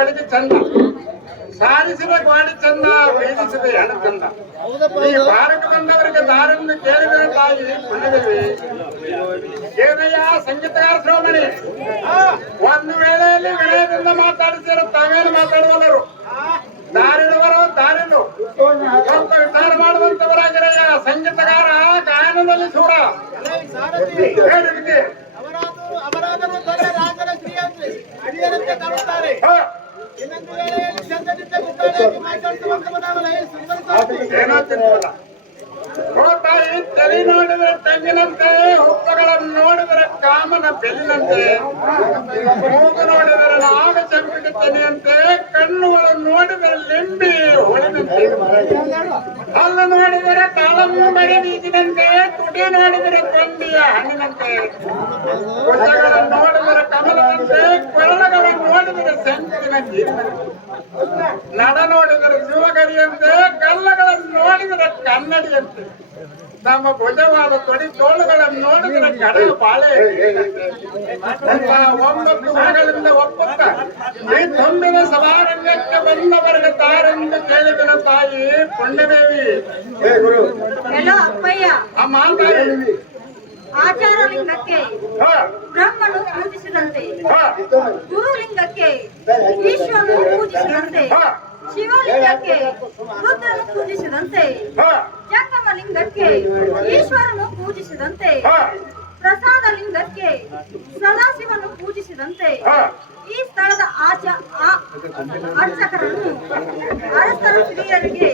ಬಳಿಗೆ ಚಂದ, ಸಾರಿಸಿದ ಗಾಡಿ ಚಂದ, ವೇದಿಸಿದ ಹೆಣ ಚಂದ. ಈ ಭಾರತ ಬಂದವರಿಗೆ ದಾರಿಯನ್ನು ಕೇಳಿದ ತಾಯಿ ಪುಣ್ಯದೇವಿ ಏನಯ್ಯ ಸಂಗೀತಗಾರ ಶ್ರೋಮಣಿ, ಒಂದು ವೇಳೆಯಲ್ಲಿ ವಿನಯದಿಂದ ಮಾತಾಡಿಸಿರೋ ತಾವೇನು ಮಾತಾಡುವವರು, ದಾರಿಡುವರು ದಾರಿಲು ಸ್ವಲ್ಪ ವಿಚಾರ ಮಾಡುವಂತವರಾಗಿರಯ್ಯ. ಸಂಗೀತಗಾರ ಗಾಯನದಲ್ಲಿ ಸೂರ ಹೇಳಿಕೆ ತಾಯಿ ತಲೆ ನೋಡಿದರೆ ತೆಂಗಿನಂತೆ, ಹುಪ್ಪಗಳನ್ನು ನೋಡಿದರೆ ಕಾಮನ ಬೆಲ್ಲಿನಂತೆ, ಮೂಗು ನೋಡಿದರೆ ನಾಗ ಚಂಪಿಗೆ ತೆನೆಯಂತೆ, ಕಣ್ಣುಗಳನ್ನು ನೋಡಿದರೆ ಲಿಂಬಿ ಹೋಳಿನಂತೆ, ಹಲ್ಲು ನೋಡಿದರೆ ತಾಳಂಬಡಿ ಬೀಜಿನಂತೆ, ತುಟಿ ನೋಡಿದರೆ ಕೊಂಡಿಯ ಹಣ್ಣಿನಂತೆ, ಭುಜಗಳನ್ನು ನೋಡಿದರೆ ಕಮಲದಂತೆ, ಕೊರಳಗಳನ್ನು ನೋಡಿದರೆ ಸಂಚಿನ ಜೀವನಂತೆ, ನಡ ನೋಡಿದರೆ ಶಿವಗರಿಯಂತೆ, ಕಲ್ಲಗಳನ್ನು ನೋಡಿದರೆ ಕನ್ನಡಿಯಂತೆ, ನಮ್ಮ ಭುಜವಾದ ತೊಡಿ ತೋಳುಗಳನ್ನು ನೋಡಿದರೆ ಕಡಲ ಬಾಳೆ, ಒಂಬತ್ತು ಮರಗಳಿಂದ ಒಪ್ಪುತ್ತ ಈ ತುಂಬಿದ ಸಮಾರಂಭಕ್ಕೆ ಬಂದವರಿಗೆ ತಾರೆಂದು ಕೇಳಿದರ ತಾಯಿ ಪುಣ್ಯದೇವಿ. ಅಮ್ಮ ತಾಯಿ ಆಚಾರಲಿಂಗಕ್ಕೆ ಬ್ರಹ್ಮನು ಪೂಜಿಸಿದಂತೆ, ಗುರುಲಿಂಗಕ್ಕೆ ಈಶ್ವರನು ಪೂಜಿಸಿದಂತೆ, ಶಿವಲಿಂಗಕ್ಕೆ ರುದ್ರನು ಪೂಜಿಸಿದಂತೆ, ಜಂಗಮಲಿಂಗಕ್ಕೆ ಈಶ್ವರನು ಪೂಜಿಸಿದಂತೆ, ಪ್ರಸಾದ ಲಿಂಗಕ್ಕೆ ಸದಾಶಿವನು ಪೂಜಿಸಿದಂತೆ, ಈ ಸ್ಥಳದ ಅರ್ಚಕರನ್ನು ಅರಸರ ಸ್ತ್ರೀಯರಿಗೆ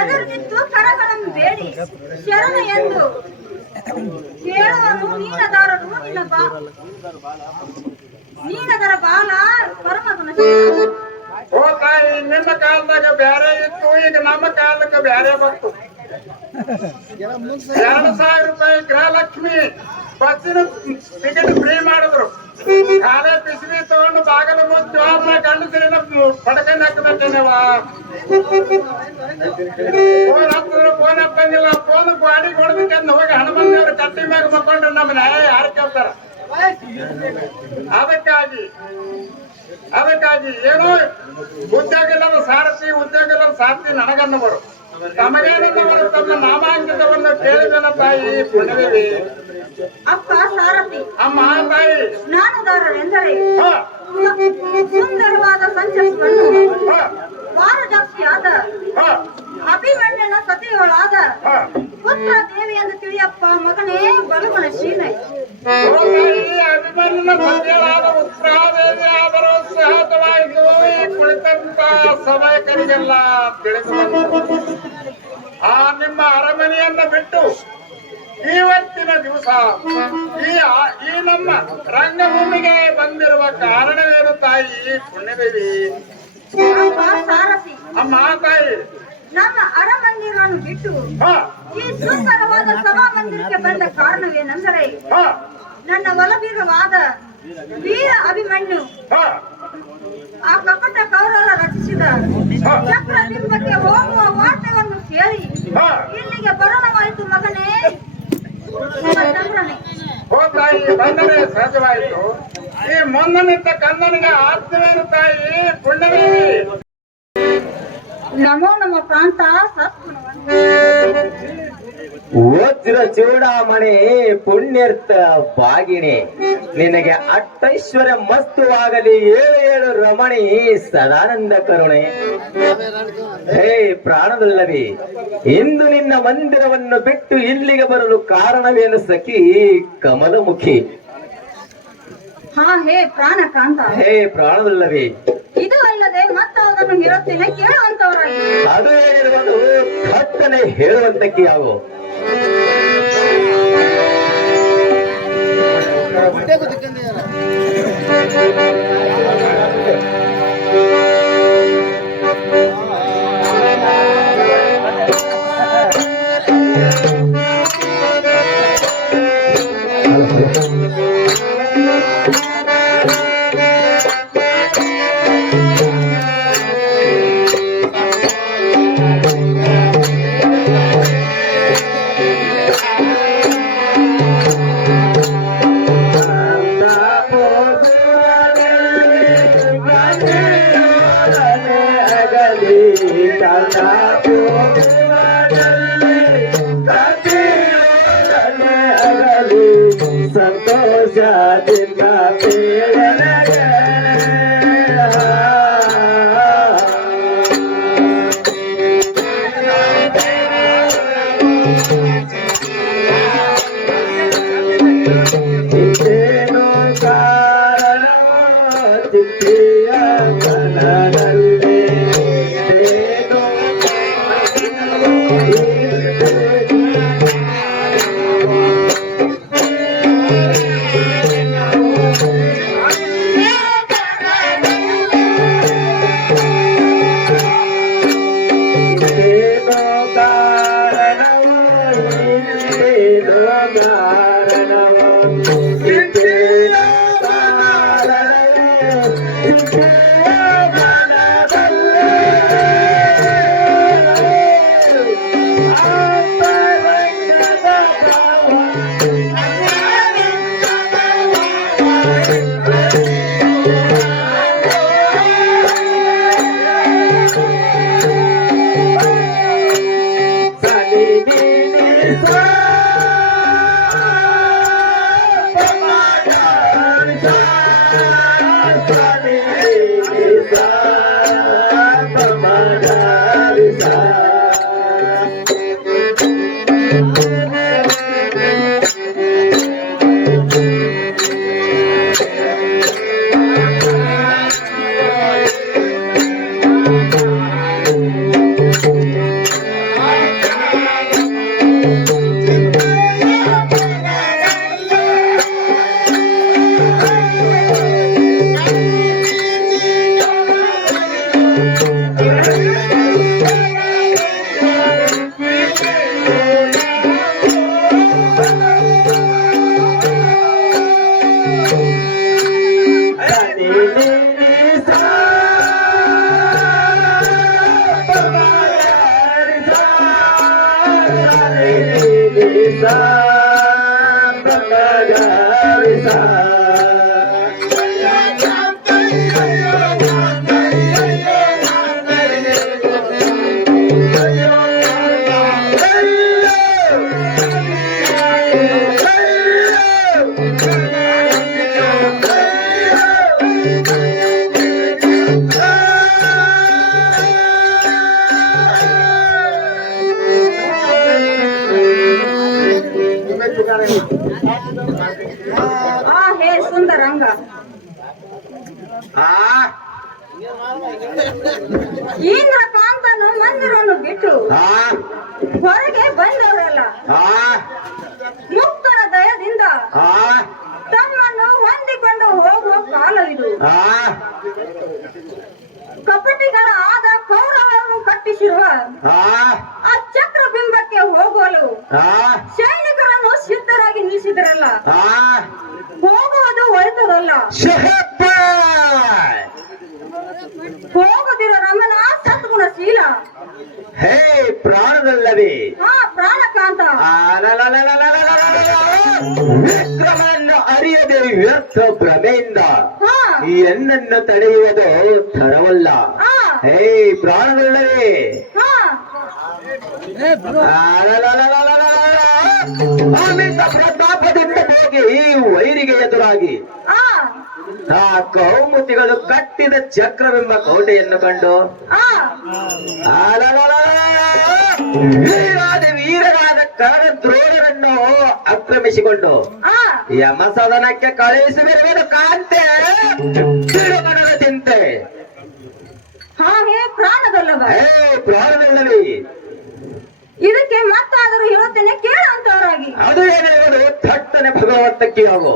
ಎದುರಿನಿದ್ದು ಕರಗಳನ್ನು ಬೇಡಿ ಶರಣ ಎಂದು ಕೇಳುವನು. ನೀನದರ ಬಾಲ ಪರಮಗುಣ. ಓ ತಾಯಿ, ನಿನ್ನ ಕಾಲದಾಗ ಬ್ಯಾರೆ ಇತ್ತು, ಈಗ ನಮ್ಮ ಕಾಲಕ್ಕೆ ಬ್ಯಾರೆ ಬಂತು. 2,000 ರೂಪಾಯಿ ಗೃಹಲಕ್ಷ್ಮಿ ಬಸ್ಸಿನ ಟಿಕೆಟ್ ಫ್ರೀ ಮಾಡಿದ್ರು. ಖಾಲಿ ಪಿಸಿಬಿ ತಗೊಂಡು ಬಾಗಲ ಮುಚ್ಚು ಗಂಡಸರಿನ ಪಡಕನ್ ಹಾಕಬೇಕೇನವ. ಫೋನ್ ಹತ್ತಿದ್ರು ಫೋನ್ ಹತ್ತಂಗಿಲ್ಲ. ಫೋನ್ ಗಾಡಿ ಕೊಡ್ಬೇಕಂತ ಹೋಗಿ ಹನುಮಂತವ್ರು ಕಟ್ಟಿ ಮ್ಯಾಗ ಮಕ್ಕೊಂಡ್ರೆ ನಮ್ಮ ನ್ಯಾಯ ಯಾರು ಕೇಳ್ತಾರ? ಅದಕ್ಕಾಗಿ ಏನೋ ಉದ್ಯೋಗ ಇಲ್ಲದ ಸಾರಥಿ ನನಗನ್ನವರು ತಮಗೇನವರು ತಮ್ಮ ನಾಮಾಂಕಿತವನ್ನು ಕೇಳಿದನ ತಾಯಿ ಪುಣ್ಯದೇವಿ. ಅಪ್ಪ ಸಾರಥಿ, ಅಮ್ಮ ತಾಯಿ, ಜ್ಞಾನದಾರರೆಂದರೆ ಸುಂದರವಾದ ಸಂಚರಿಸುವನ್ನು ವಾರದಕ್ಷಿಯಾದ ಅಭಿಮನ್ಯನ ಸತಿಯವಳಾದ ಪುತ್ರ ದೇವಿ ಎಂದು ತಿಳಿಯಪ್ಪ ಮಗನೇ ಬಲಗುಣ ಶೀಲೆ. ಅಭಿಮನ್ಯನ ಸತಿಯವಳಾದ ಉತ್ಸಾಹದೇವಿ ಆದರೂ ಸಹಜವಾಗಿ ಕುಳಿತಂತ ಸಭಾಯಕರಿಗೆಲ್ಲ ತಿಳಿದು ಆ ನಿಮ್ಮ ಅರಮನೆಯನ್ನ ಬಿಟ್ಟು ಇವತ್ತಿನ ದಿವಸ ಈ ನಮ್ಮ ರಂಗಭೂಮಿಗೆ ಬಂದಿರುವ ಕಾರಣವೇನು ತಾಯಿ ಪುಣ್ಯದೇವಿ? ಸಾರಥಿ, ಅಮ್ಮ ತಾಯಿ, ನಮ್ಮ ಅರಮಂದಿರವನ್ನು ಬಿಟ್ಟು ಈ ಸುಂದರವಾದ ಸಭಾ ಮಂದಿರಕ್ಕೆ ಬಂದ ಕಾರಣವೇನೆಂದರೆ ನನ್ನ ಒಲಬೀರವಾದ ವೀರ ಅಭಿಮನ್ಯು ಆ ಕಪಟ ಕೌರವ ರಚಿಸಿದ ಚಕ್ರಬಿಂಬಕ್ಕೆ ಹೋಗುವ ವಾರ್ತೆಯನ್ನು ಕೇಳಿ ಇಲ್ಲಿಗೆ ಬರೋಣವಾಯಿತು ಮಗನೇ. ತಾಯಿ ಬಂದರೆ ಸಹಜವಾಯಿತು. ಈ ಮೊನ್ನನಿಂದ ಕನ್ನನಿಗೆ ಆತ್ಮವೇನು ತಾಯಿ ಪುಣ್ಯದೇವಿ? ನಮೋ ನಮ್ಮ ಪ್ರಾಂತ ವಜ್ರ ಚೂಡಾಮಣಿ ಪುಣ್ಯರ್ಥ ಭಾಗಿಣಿ, ನಿನಗೆ ಅಟ್ಟೈಶ್ವರ್ಯ ಮಸ್ತುವಾಗಲಿ. 7 ರಮಣಿ ಸದಾನಂದ ಕರುಣೆ. ಹೇ ಪ್ರಾಣದಲ್ಲವಿ, ಇಂದು ನಿನ್ನ ಮಂದಿರವನ್ನು ಬಿಟ್ಟು ಇಲ್ಲಿಗೆ ಬರಲು ಕಾರಣವೇನು ಸಖಿ ಕಮಲಮುಖಿ? ಹಾ ಹೇ ಪ್ರಾಣಕಾಂತ, ಹೇ ಪ್ರಾಣದಲ್ಲವಿ, ಇದು ಅಲ್ಲದೆ ಮತ್ತದನ್ನು ಹೇಳುತ್ತೇನೆ ಕೇಳುವಂತವರಾಗಿ. ಅದು ಹೇಳಿರುವುದು ಥಟ್ಟನೆ ಹೇಳುವಂತಕ್ಕೆ ಯಾವ ವರ್ಷದಿಂದ ಪೇಳನಗೆ ಇದೇನು ಕಾರಣ ಚಿತ್ತಿಯ ಕನದಲ್ಲಿ ಇದೇನು ಹೇ ಸುಂದರಂಗ, ಇಂದ್ರಕಾಂತನು ಮಂದಿರವನ್ನು ಬಿಟ್ಟು ಹೊರಗೆ ಬಂದವರಲ್ಲ ಮುಕ್ತರ ದಯದಿಂದ ತಮ್ಮನ್ನು ಹೊಂದಿಕೊಂಡು ಹೋಗುವ ಕಾಲವಿದು. ಕಪಟಿಗಳ ಆದ ಕೌರವರನ್ನು ಕಟ್ಟಿಸಿರುವ ಆ ಚಕ್ರಬಿಂಬಕ್ಕೆ ಹೋಗಲು ಸೈನಿಕರನ್ನು ಸಿದ್ಧರಾಗಿ ನಿಲ್ಲಿಸಿದರಲ್ಲ, ಹೋಗುವುದು ಒಳಿತದಲ್ಲ. ಹೋಗುದಿರೋ ರಮಣ ಸದ್ಗುಣಶೀಲ. ಹೇ ಪ್ರಾಣದಲ್ಲವೇ ಪ್ರಾಣಕಾಂತ, ವಿಕ್ರಮನ್ನು ಅರಿಯದೆ ವ್ಯರ್ಥ ಭ್ರಮೆಯಿಂದ ಎನ್ನನ್ನು ತಡೆಯುವುದು ತರವಲ್ಲ. ಹೇ ಪ್ರಾಣದಲ್ಲವೇ ಅಮಿತ ಪ್ರತಾಪದಿಂದ ಹೋಗಿ ವೈರಿಗೆ ಎದುರಾಗಿ ಆ ಕೌಮುತಿಗಳು ಕಟ್ಟಿದ ಚಕ್ರವೆಂಬ ಕೋಟೆಯನ್ನು ಕಂಡು ವೀರರಾದ ಕರ್ಣದ್ರೋಣರನ್ನು ಆಕ್ರಮಿಸಿಕೊಂಡು ಯಮ ಸದನಕ್ಕೆ ಕಳುಹಿಸಿಬಿರುವುದು ಕಾಂತೆ ತಿರುಮಣದ ಚಿಂತೆ. ಪ್ರಾಣದಲ್ಲವೇ ಇದಕ್ಕೆ ಮತ್ತಾದರೂ ಹೇಳುತ್ತೇನೆ ಕೇಳುವಂತವರಾಗಿ. ಅದು ಏನೇನು ಥಟ್ಟನೆ ಭಗವಂತಕ್ಕೆ ಆಗೋ.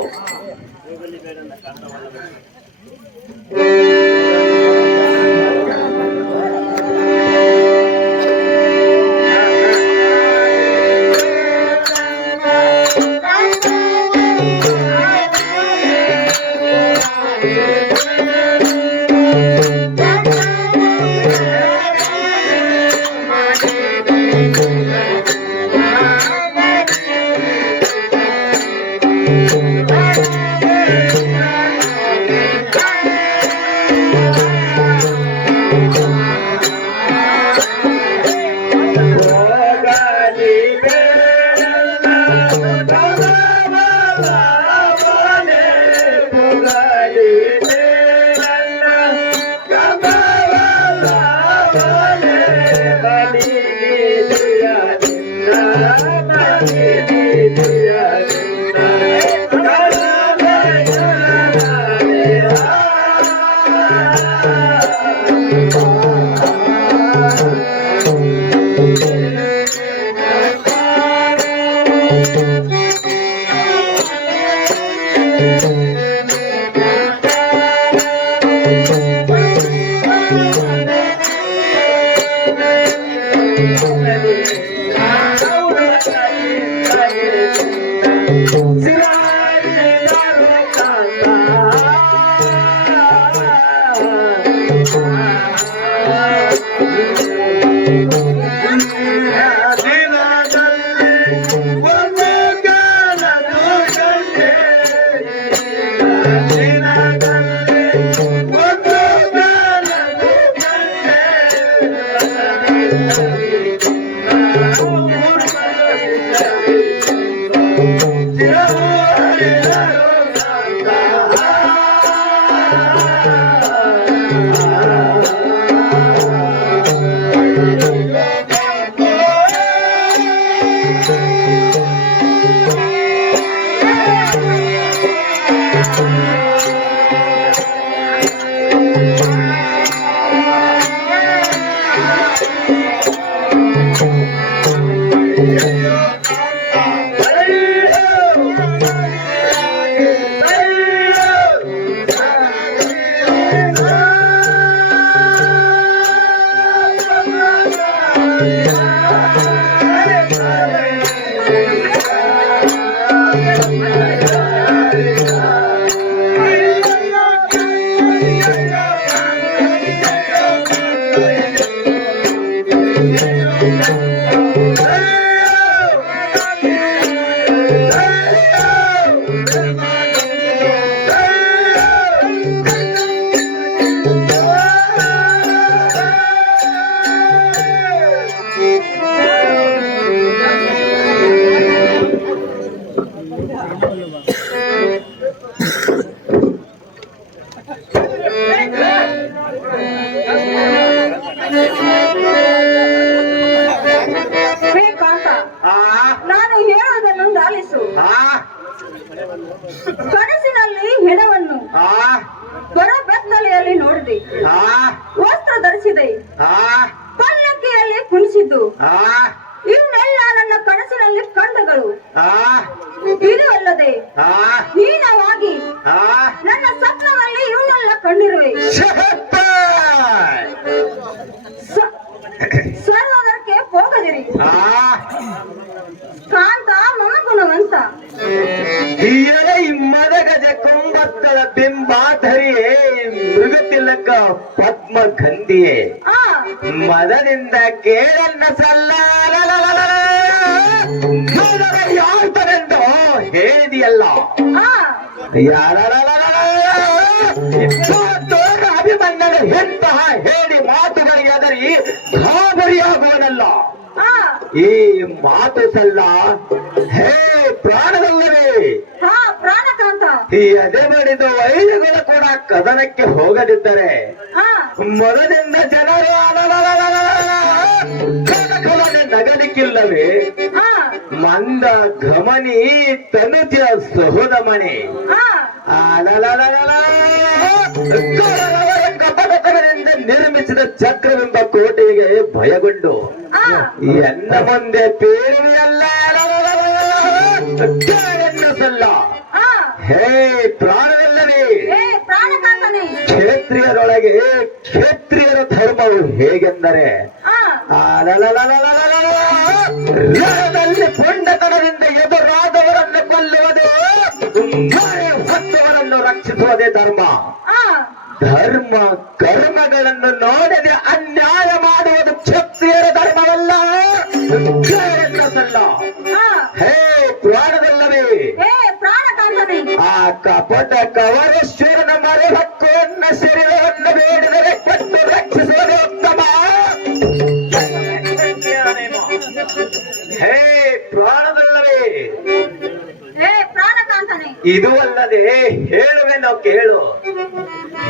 ಹೇ ಕಾಂತ, ಆ ನಾನು ಹೇಳುವುದನ್ನು ಆಲಿಸು. ಆ ಕನಸಿನಲ್ಲಿ ಹೆಣವನ್ನು ಆ ಹೊರಬೆತ್ತಲೆಯಲ್ಲಿ ನೋಡಿದೆ, ಆ ವಸ್ತ್ರ ಧರಿಸಿದೆ, ಆ ಪಲ್ಲಕ್ಕಿಯಲ್ಲಿ ಕುಣಿಸಿದ್ದು. ಆ ಇನ್ನೆಲ್ಲ ನನ್ನ ಕನಸಿನಲ್ಲಿ ಕಂಡಗಳು. ಆ ಇದು ಅಲ್ಲದೆ ಆ ಹೀನವಾಗಿ ಆ ನನ್ನ ಸ್ವಪ್ನದಲ್ಲಿ ಇವನ್ನೆಲ್ಲ ಕಂಡಿರುವೆ. ಸರ್ವದಕ್ಕೆ ಹೋಗದಿರಿ ಆ ಕಾಂತ ಮಮ ಗುಣವಂತ. ಈಯಳೆ ಮದಗಜ ಕೊಂಬತ್ತಳ ಬಿಂಬಾಧರಿಯೇ ಮೃಗತಿಲಕ ಪದ್ಮ ಗಂಧಿಯೇ ಆ ಮದದಿಂದ ಕೇಳನ್ನ ಸಲ್ಲ ಯಾರ್ತನೆಂದು ಹೇಳಿದೆಯಲ್ಲ ಆ ಅಭಿಮನ್ಯನ ಎಂತಹ ಹೇಳಿ ಮಾತುಗಳಿಗೆ ಅದರಿ ಗಾಬರಿಯಾಗುವನಲ್ಲ. ಆ ಈ ಮಾತು ಸಲ್ಲ ಹೇ ಪ್ರಾಣದಲ್ಲವೇ ಹಾ ಪ್ರಾಣಕಾಂತ. ಈ ಅದೆ ಬಡಿದು ವೈದ್ಯಗಳು ಕೂಡ ಕದನಕ್ಕೆ ಹೋಗದಿದ್ದರೆ ಆ ಮೊದಲಿಂದ ಜನರು ಕಲಕಲನೆ ನಗಲಿಕ್ಕಿಲ್ಲವೇ ಆ ಮಂದ ಗಮನಿ ತನುಜ ಸಹೋದಮನೆ ಆ ಕಪಟಕರದಿಂದ ನಿರ್ಮಿಸಿದ ಚಕ್ರವೆಂಬ ಕೋಟೆಗೆ ಭಯಗೊಂಡು ಆ ಎನ್ನ ಮುಂದೆ ಪೇರುವೆಯಲ್ಲ ಸಲ್ಲ ಆ ಹೇ ಪ್ರಾಣವಲ್ಲವೇ ಹೇ ಪ್ರಾಣಕಾಂತನೇ. ಕ್ಷೇತ್ರಿಯರೊಳಗೆ ಕ್ಷೇತ್ರಿಯರ ಧರ್ಮವು ಹೇಗೆಂದರೆ ಆ ರಣದಲ್ಲಿ ಪುಂಡತನದಿಂದ ಎದುರಾದವರನ್ನು ಕೊಲ್ಲುವುದು, ಹೊತ್ತವರನ್ನು ರಕ್ಷಿಸುವುದೇ ಧರ್ಮ. ಆ ಧರ್ಮ ಕರ್ಮಗಳನ್ನು ನೋಡದೆ ಅನ್ಯಾಯ ಮಾಡುವುದು ಕ್ಷತ್ರಿಯರ ಧರ್ಮವಲ್ಲ, ಸಲ್ಲ ಆ ಹೇ ಪ್ರಾಣದಲ್ಲವೇ ಹೇ ಪ್ರಾಣಕಾಂತನೇ. ಆ ಕಪಟ ಕವರೇಶ್ವರನ ಮರೆ ಹಕ್ಕುವನ್ನ ಶರೀರವನ್ನು ಬೇಡಿದರೆ ಕೊಟ್ಟು ರಕ್ಷಿಸುವುದೇ ಉತ್ತಮ. ಹೇ ಪ್ರಾಣದಲ್ಲವೇ ಹೇ ಪ್ರಾಣಕಾಂತನೇ. ಇದು ಅಲ್ಲದೆ ಹೇಳುವೆನೋ ಕೇಳು.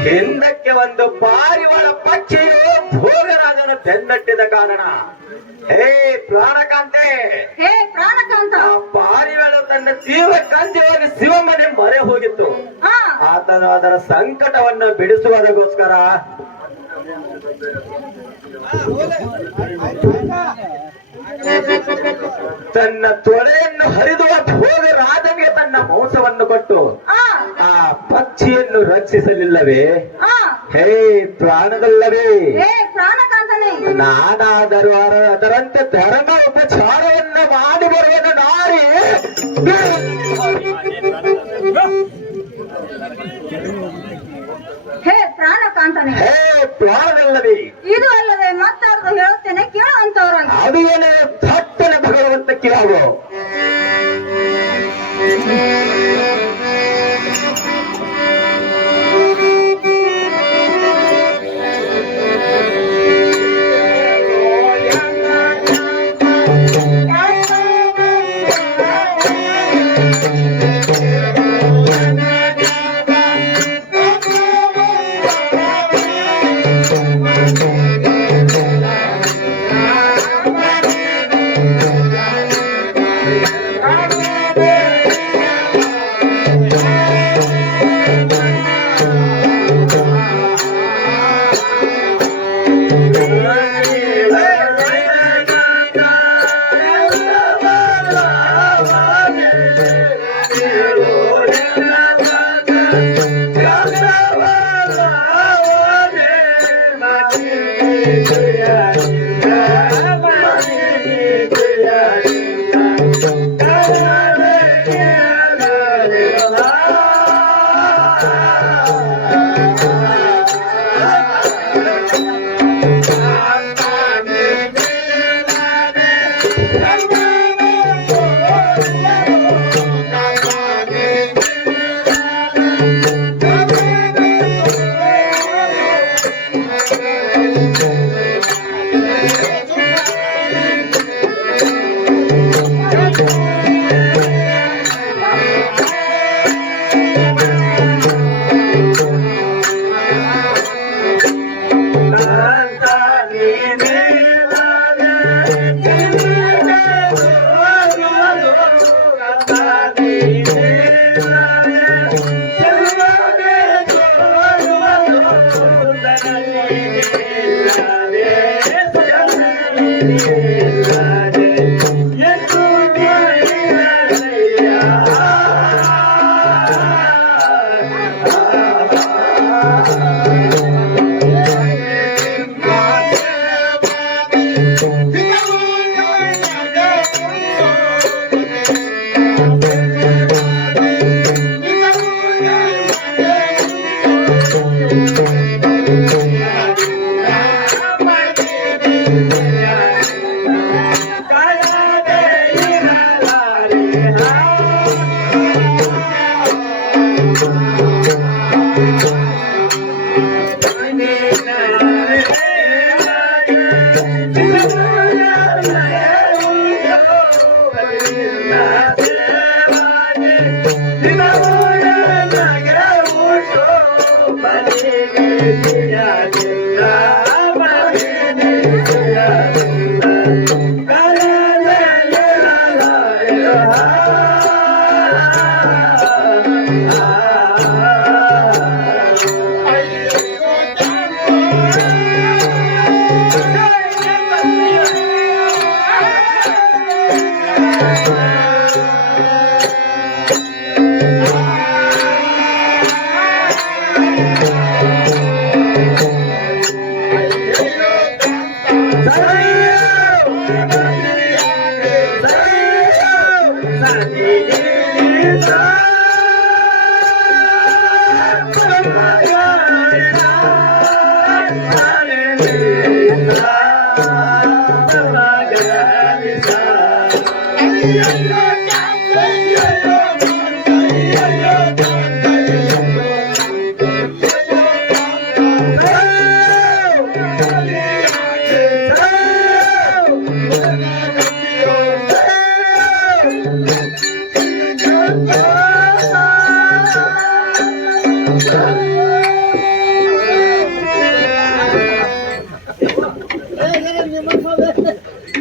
ಹಿಂದಕ್ಕೆ ಒಂದು ಪಾರಿವಾಳ ಪಕ್ಷಿಯು ಭೋಗರಾಜನು ಬೆನ್ನಟ್ಟಿದ ಕಾರಣ ಹೇ ಪ್ರಾಣಕಾಂತೆ ಹೇ ಪ್ರಾಣಕಾಂತ. ಆ ಪಾರಿವಾಳ ತನ್ನ ಜೀವ ಕಂಜಿ ಹೋಗಿ ಶಿವಮ್ಮನೆ ಮೊರೆ ಹೋಗಿತ್ತು. ಆ ಆತನು ಅದರ ಸಂಕಟವನ್ನು ಬಿಡಿಸುವುದಕ್ಕೋಸ್ಕರ ತನ್ನ ತೊಳೆಯನ್ನು ಹರಿದುವ ಭೋಗರಾಜನಿಗೆ ತನ್ನ ಮೋಸವನ್ನು ಕೊಟ್ಟು ಆ ಆ ಪಕ್ಷಿಯನ್ನು ರಕ್ಷಿಸಲಿಲ್ಲವೇ ಆ ಹೇ ಪ್ರಾಣದಲ್ಲವೇ ಹೇ ಪ್ರಾಣಕಾಂತನೇ. ನಾನಾದರೂ ಅದರಂತೆ ಧರ್ಮ ಉಪಚಾರವನ್ನು ಮಾಡಿ ಬರುವುದು ನಾರಿ ಹೇ ಪ್ರಾಣಕಾಂತನೇ. ಹೇ ಪ್ರಾಣದಲ್ಲವೇ ಇದು ಅಲ್ಲದೆ ಮತ್ತಾದ್ರು ಹೇಳುತ್ತೇನೆ ಕೇಳು ಅಂತವ್ರಾಗಿ. ಅದು ಏನೇ ಥಟ್ಟನೆ ಭಗವಂತ ಕಿರಾಗೋ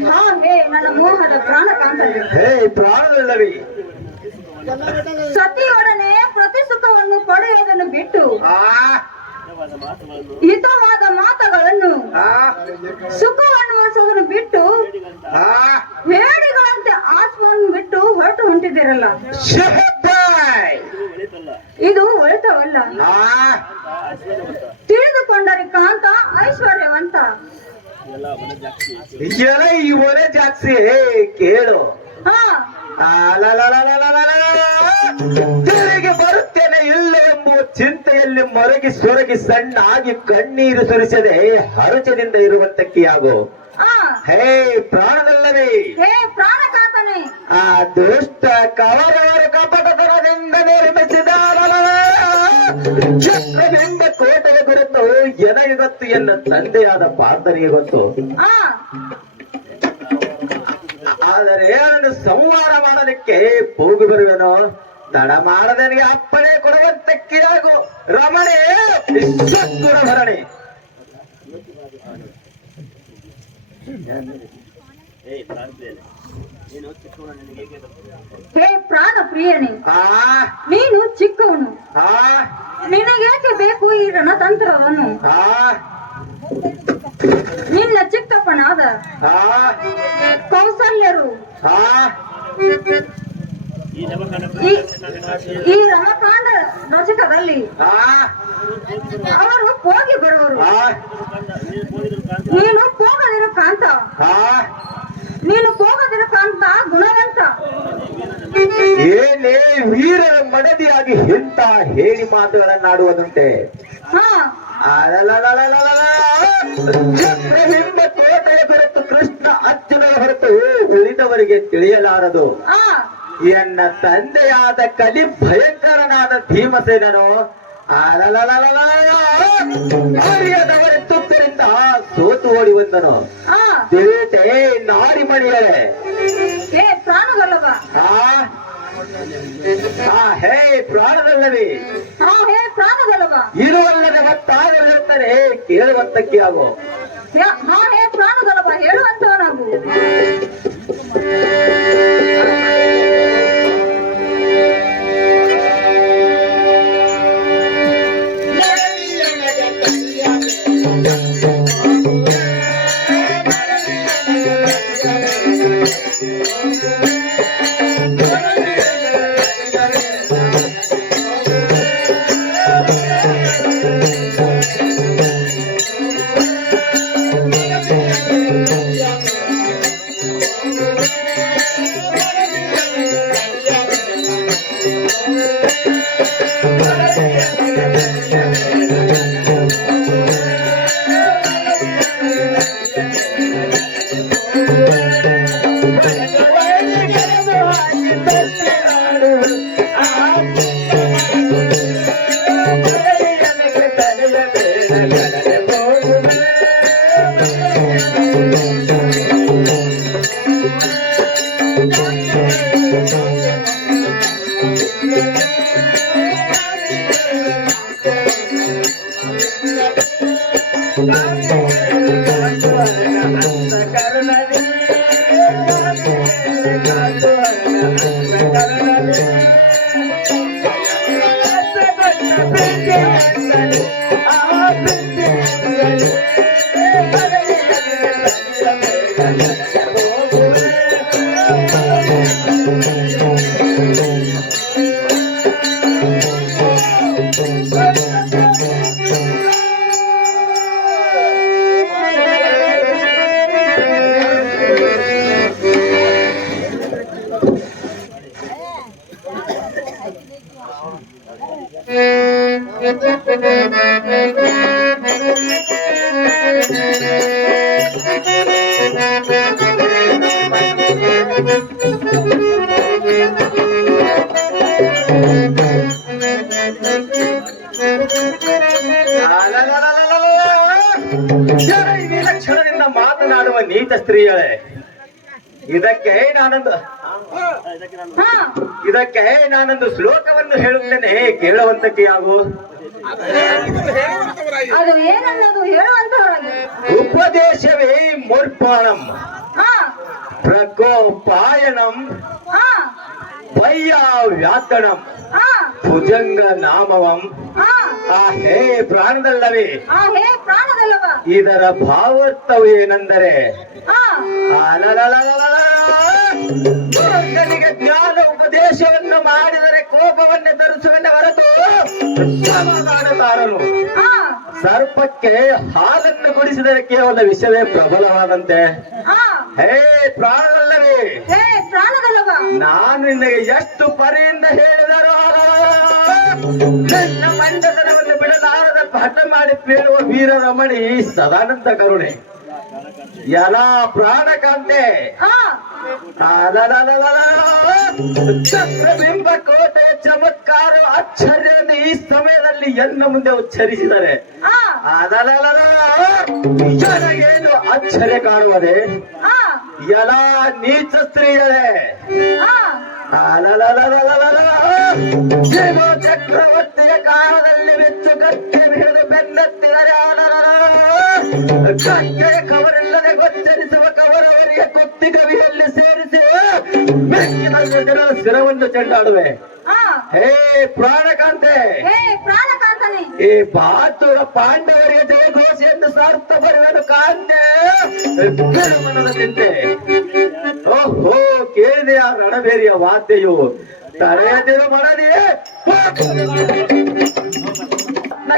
ಹಾ ಹೇ ನನ್ನ ಮೋಹದ ಪ್ರಾಣ ಕಾಂತವೇ, ಹೇ ಪ್ರಾಣದುಳ್ಳವಿ, ಸತಿಯೊಡನೆ ಪ್ರತಿ ಸುಖವನ್ನು ಪಡೆಯುವುದನ್ನು ಬಿಟ್ಟು ಆ ಹಿತವಾದ ಮಾತುಗಳನ್ನು ಆ ಸುಖವನ್ನು ಉಳಿಸೋದನ್ನು ಬಿಟ್ಟು ಆ ಹೇಡಿಗಳಂತೆ ಆತ್ಮವನ್ನು ಬಿಟ್ಟು ಹೊರಟು ಹೊಂಟಿದಿರಲ್ಲ. ಶಹಬ್ಬಾಯ್, ಇದು ಒಳಿತವಲ್ಲ. ಆ ತಿಳಿದುಕೊಂಡರೆ ಕಾಂತ ಐಶ್ವರ್ಯವಂತ. ಎಲ ಈ ಒಲೆ ಜಾಸ್ತಿ ಕೇಳು. ಹಾ ತಿರುಗಿ ಬರುತ್ತೇನೆ ಇಲ್ಲ ಎಂಬುವ ಚಿಂತೆಯಲ್ಲಿ ಮೊರಗಿ ಸೊರಗಿ ಸಣ್ಣಾಗಿ ಕಣ್ಣೀರು ಸುರಿಸದೆ ಹರುಚದಿಂದ ಇರುವಂತಕ್ಕಿಯಾಗೋ. ಹಾ ಹೇ ಪ್ರಾಣದಲ್ಲವೇ, ಹೇ ಪ್ರಾಣ ಕಾಂತನೇ, ಆ ದುಷ್ಟ ಕವರವರ ಕಪಟತನದಿಂದ ನಿರ್ಮಿಸಿದ ಚಕ್ರವೆಂಬ ಕೋಟೆಯ ಗುರುತು ಎನಗೆ ಗೊತ್ತು, ಎನ್ನ ತಂದೆಯಾದ ಪಾರ್ಥನಿಗೆ ಗೊತ್ತು. ಹಾ ಆದರೆ ಅದನ್ನು ಸಂಹಾರ ಮಾಡಲಿಕ್ಕೆ ಹೋಗಿ ಬರುವೆನೋ, ತಡ ಮಾಡದನಿಗೆ ಅಪ್ಪಣೆ ಕೊಡುವಂತಕ್ಕಿಯಾಗು. ರಮಣೆ ವಿಶ್ವಗುಣಭರಣಿ. ಹೇ ಪ್ರಾಣ ಪ್ರಿಯನೇ, ಆ ನೀನು ಚಿಕ್ಕವನು, ಆ ನಿನಗೇಕೆ ಬೇಕು ಈ ರಣತಂತ್ರವನ್ನು? ಆ ನಿನ್ನ ಚಿಕ್ಕಪ್ಪನಾದ ಆ ಕೌಸಲ್ಯರು ಆ ಈ ರಮಕಾಂಡ ದಶಕದಲ್ಲಿ ಆ ಅವರು ಹೋಗಿ ಬರುವರು. ಆ ನೀನು ಹೋಗದಿರೋ ಕಾಂತ, ಆ ನೀನು ಹೋಗದಿರೋ ಕಾಂತ ಗುಣವಂತ. ಏನೇ ವೀರರ ಮಡದಿಯಾಗಿ ಇಂಥ ಹೇಳಿ ಮಾತುಗಳನ್ನಾಡುವುದುಂಟೆ. ಹಾ ಚಕ್ರಬಿಂಬ ಕೋಟೆಯ ಹೊರತು ಕೃಷ್ಣ ಅರ್ಜುನರ ಹೊರತು ಉಳಿದವರಿಗೆ ತಿಳಿಯಲಾರದು. ಹಾ ಎನ್ನ ತಂದೆಯಾದ ಕಲಿ ಭಯಂಕರನಾದ ಭೀಮಸೇನನು ಅರಿಯದವರ ತುತ್ತರಿಂದ ಸೋತು ಓಡಿ ಬಂದನು. ಹಾ ದೇಟೆ ನಾರಿಮಣಿಗಳೇ, ಹೇ ಪ್ರಾಣಗಲ್ಲವ, ಹೇ ಪ್ರಾಣದಲ್ಲವೇ, ಹಾ ಹೇ ಪ್ರಾಣಗಲ್ಲವ, ಇರುವಲ್ಲದೆ ಮತ್ತಾಗಿರುತ್ತಾರೆ ಕೇಳುವಂತಕ್ಕೆ ಆಗೋ. ಹಾ ಹೇ ಪ್ರಾಣಗಲ್ಲವ, ಹೇಳುವಂತವ ನಾವು. ವಿಲಕ್ಷಣದಿಂದ ಮಾತನಾಡುವ ನೀತ ಸ್ತ್ರೀಯಳೆ, ಇದಕ್ಕೆ ನಾನೊಂದು ಶ್ಲೋಕವನ್ನು ಹೇಳುತ್ತೇನೆ, ಕೇಳುವಂತಕ್ಕೆಯಾಗು. ಅದು ಏನನ್ನದು ಹೇಳುವಂತವರಾಗಿ. ಉಪದೇಶವೇ ಮೂರ್ಪಾಣಂ ಪ್ರಕೋಪಾಯಣಂ ಪಯ್ಯ ವ್ಯಾಕರಣಂ ಭುಜಂಗ ನಾಮವಂ. ಹೇ ಪ್ರಾಣದಲ್ಲವೇ, ಇದರ ಭಾವಾರ್ಥವೇನೆಂದರೆ ನನಗೆ ಜ್ಞಾನ ಉಪದೇಶವನ್ನು ಮಾಡಿದರೆ ಕೋಪವನ್ನೇ ಧರಿಸುವನ್ನೇ ಹೊರತು ಸಮಾಧಾನದಾರನು. ಸರ್ಪಕ್ಕೆ ಹಾಲನ್ನು ಕುಡಿಸಿದರೆ ಕೇವಲ ವಿಷವೇ ಪ್ರಬಲವಾದಂತೆ. ಹೇ ಪ್ರಾಣದಲ್ಲವೇ, ನಾನು ನಿನಗೆ ಎಷ್ಟು ಪರಿಯಿಂದ ಹೇಳಿದರೂ ನನ್ನ ಮಂಡತನವನ್ನು ಬಿಡಲಾರದ ಹಠ ಮಾಡಿ ಪೇಳುವ ವೀರರಮಣಿ ಸದಾನಂದ ಕರುಣೆ. ಎಲ್ಲ ಪ್ರಾಣಕಾಂತೆ ಚಕ್ರಬಿಂಬ ಕೋಟೆಯ ಚಮತ್ಕಾರ ಆಶ್ಚರ್ಯದಿಂದ ಈ ಸಮಯದಲ್ಲಿ ಎನ್ನ ಮುಂದೆ ಉಚ್ಚರಿಸಿದರೆ ನನಗೇನು ಆಶ್ಚರ್ಯ ಕಾಣುವುದೇ? ಎಲ್ಲ ನೀಚ ಸ್ತ್ರೀಯರೇ, ಚಕ್ರವರ್ತಿಯ ಕಾಲದಲ್ಲಿ ಮೆಚ್ಚು ಗಟ್ಟೆ ಹಿಡಿದು ಬೆನ್ನತ್ತಿದರೆ ಗಟ್ಟೆಯ ಕವರಿಲ್ಲದೆ ಗೋಚರಿಸುವ ಕವರವರಿಗೆ ಕುತ್ತಿ ಕವಿಯಲ್ಲಿ ಸೇರಿಸಿ ಮೆಚ್ಚಿದ ಜನರ ಶಿರವನ್ನು ಚೆಂಡಾಡುವೆ. ಹೇ ಪ್ರಾಣಕಾಂತೆ, ಈ ಬಹದ್ದೂರ ಪಾಂಡವರಿಗೆ ಜಯಘೋಷ ಎಂದು ಸಾರ್ಥ ಬರುವನು ಕಾಂತೆ. ಮನದ ಚಿಂತೆ, ಓಹೋ ಕೇಳಿದೆಯ ರಣಬೇರಿಯ ವಾದ್ಯೆಯು ತಡೆಯದಿರು ಮನದಿ.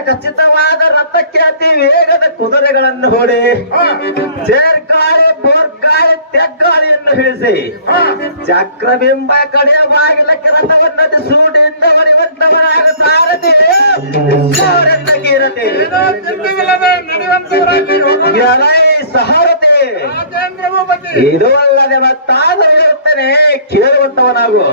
ಖಚಿತವಾದ ರಥಕ್ಕೆ ಅತಿ ವೇಗದ ಕುದುರೆಗಳನ್ನು ಹೊಡೆ ಸೇರ್ಗಾಳಿ ಬೋರ್ಗಾಳಿ ತೆಗ್ಗಾಳಿಯನ್ನು ಇಳಿಸಿ ಚಕ್ರಬಿಂಬ ಕಡೆಯ ಬಾಗಿಲಕ್ಕೆ ರಥವನ್ನತಿ ಸೂಟಿಯಿಂದ ಹೊಡೆಯುವಂತವನಾಗ ಸಾರಥಿ ಸೋರೆಂದ ಕೀರತಿ ಎಲೈ ಸಹಾರಥಿ. ಇದು ಅಲ್ಲದೆ ಮತ್ತಾದರೂ ಇರುತ್ತೇನೆ, ಕೇಳುವಂತವನಾಗು.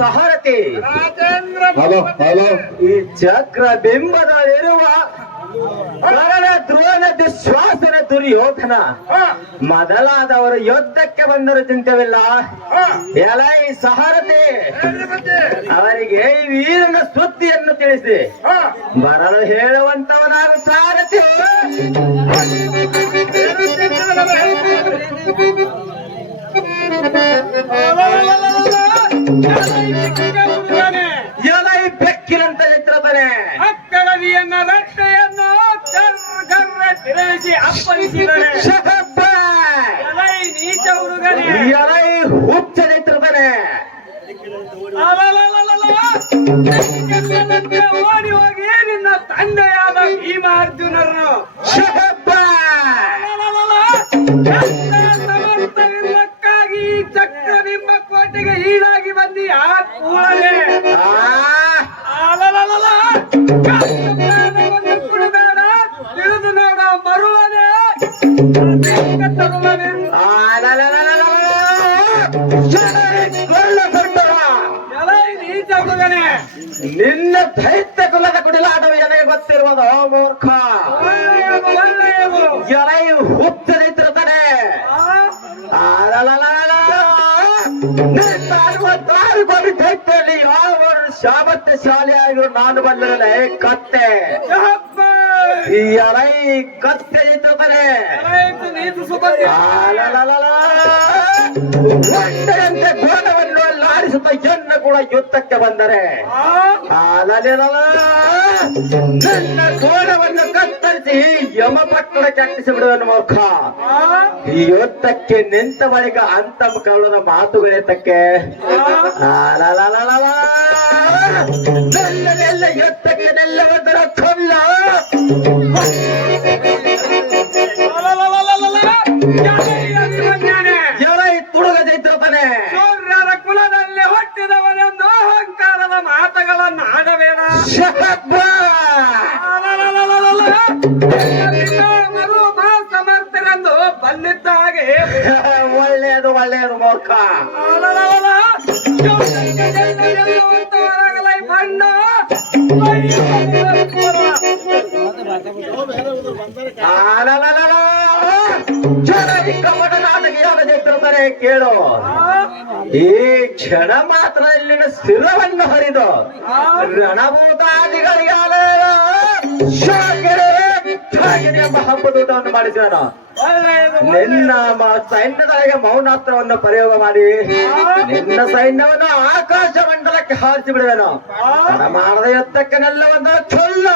ಸಹರತಿ ರಾಜೇಂದ್ರ ಹಲೋ ಹಲೋ ಈ ಚಕ್ರ ಬಿಂಬದಲ್ಲಿರುವ ಕರಣ ದ್ರೋಣ ದುಶ್ವಾಸನ ದುರ್ಯೋಧನ ಮೊದಲಾದವರು ಯುದ್ಧಕ್ಕೆ ಬಂದರೂ ಚಿಂತವಿಲ್ಲ. ಎಲೈ ಸಹರತಿ ಅವರಿಗೆ ಈ ವೀರನ ಸುದ್ದಿಯನ್ನು ತಿಳಿಸಿ ಬರಲು ಹೇಳುವಂತವನಾಗ ಸಾರಥಿ. ಎಲೈ ಬೆಕ್ಕಿನಂತ ಚಿತ್ರತಾನೆ ಅಕ್ಕಳವಿಯನ್ನ ರಟ್ಟೆಯನ್ನು ತಿರುಗಿಸಿ ಅಪ್ಪಳಿಸಿದರೆ ಎಲೈ ನೀಚ ಹುಡುಗನೇ, ಎಲೈ ಹುಚ್ಚ ಚಿತ್ರತಾನೆ ಓಡಿ ಹೋಗಿ ನಿನ್ನ ತಂದೆಯಾದ ಭೀಮಾರ್ಜುನರನ್ನು ಸಮರ್ಥವಿಲ್ಲಕ್ಕಾಗಿ ಚಕ್ರಬಿಂಬ ಕೋಟೆಗೆ ಈಡಾಗಿ ಬಂದಿ ಆ ಕೂಡಲೇ ಕುಡಿಬೇಡ, ತಿಳಿದು ನೋಡ ಮರುಳನೆ ನೀಚ ಹುಡುಗನೇ, ನಿನ್ನ ದೈತ್ಯ ಕುಲದ ಕುಡಿಲಾಟವು ನನಗೆ ಗೊತ್ತಿರುವುದು ಮೂರ್ಖ. ಎಲೈ ಹುಚ್ಚ ನಿಂತಿರುತ್ತಾನೆ. 66 ಕೋಟಿ ದೈತ್ಯಲ್ಲಿ ಯಾವ ಶಾಮರ್ಥ್ಯಶಾಲಿಯಾಗಿರು ನಾನು ಬಂದಿರಲೇ ಕತ್ತೆ. ಈ ಎಲೈ ಕತ್ತೆ ನಿಂತಿರುತ್ತಾನೆ. ಒಂದರಂತೆ ಗೋಣವನ್ನು ಲಾಡಿಸುತ್ತ ಎನ್ನ ಕೂಡ ಯುದ್ಧಕ್ಕೆ ಬಂದರೆ ನನ್ನ ಗೋಣವನ್ನು ಕತ್ತರಿಸಿ ಯಮಪಟ್ಟಣಕ್ಕೆ ಅಟ್ಟಿಸಿ ಬಿಡುವನು ಮೂರ್ಖ. ಈ ಯುದ್ಧಕ್ಕೆ ನಿಂತ ಬಳಿಕ ಅಂತಮ ಕಳ್ಳನ ಮಾತುಗಳೇತಕ್ಕೆ ನನ್ನದೆಲ್ಲ ಯುದ್ಧಕ್ಕೆ ನೆಲ್ಲವದರ ಕಲ್ಲ. ಎಲೈ ತುಡುಗದಿದ್ದಿರ್ತಾನೆ. ಸೂರ್ಯರ ಕುಲದಲ್ಲಿ ಹುಟ್ಟಿದವನೆಂದು ಅಹಂಕಾರದ ಮಾತುಗಳನ್ನು ಆಡಬೇಡ. ಮರು ಸಮರ್ಥರೆಂದು ಬಂದಿದ್ದ ಹಾಗೆ ಒಳ್ಳೆಯದು ಒಳ್ಳೆಯದು ಮೂರ್ಖ. ಬಣ್ಣ ಕಪಟ ನಾಟಕ ಯಾವ್ದಿರ್ತಾರೆ ಕೇಳು. ಈ ಕ್ಷಣ ಮಾತ್ರ ಇಲ್ಲಿನ ಸ್ಥಿರವನ್ನು ಹರಿದು ರಣಭೂತಾದಿಗಳಿಗೆ ಎಂಬ ಹಬ್ಬದೂಟವನ್ನು ಮಾಡಿಸಿದನು. ನಿನ್ನ ಸೈನ್ಯದೊಳಗೆ ಮೌನಾಸ್ತ್ರವನ್ನು ಪ್ರಯೋಗ ಮಾಡಿ ನಿನ್ನ ಸೈನ್ಯವನ್ನು ಆಕಾಶ ಮಂಡಲಕ್ಕೆ ಹಾರಿಸಿ ಬಿಡುವೆನು. ಮಾಡದ ಎತ್ತಕ್ಕೆ ನೆಲ್ಲವನ್ನು ಚೊಲ್ಲ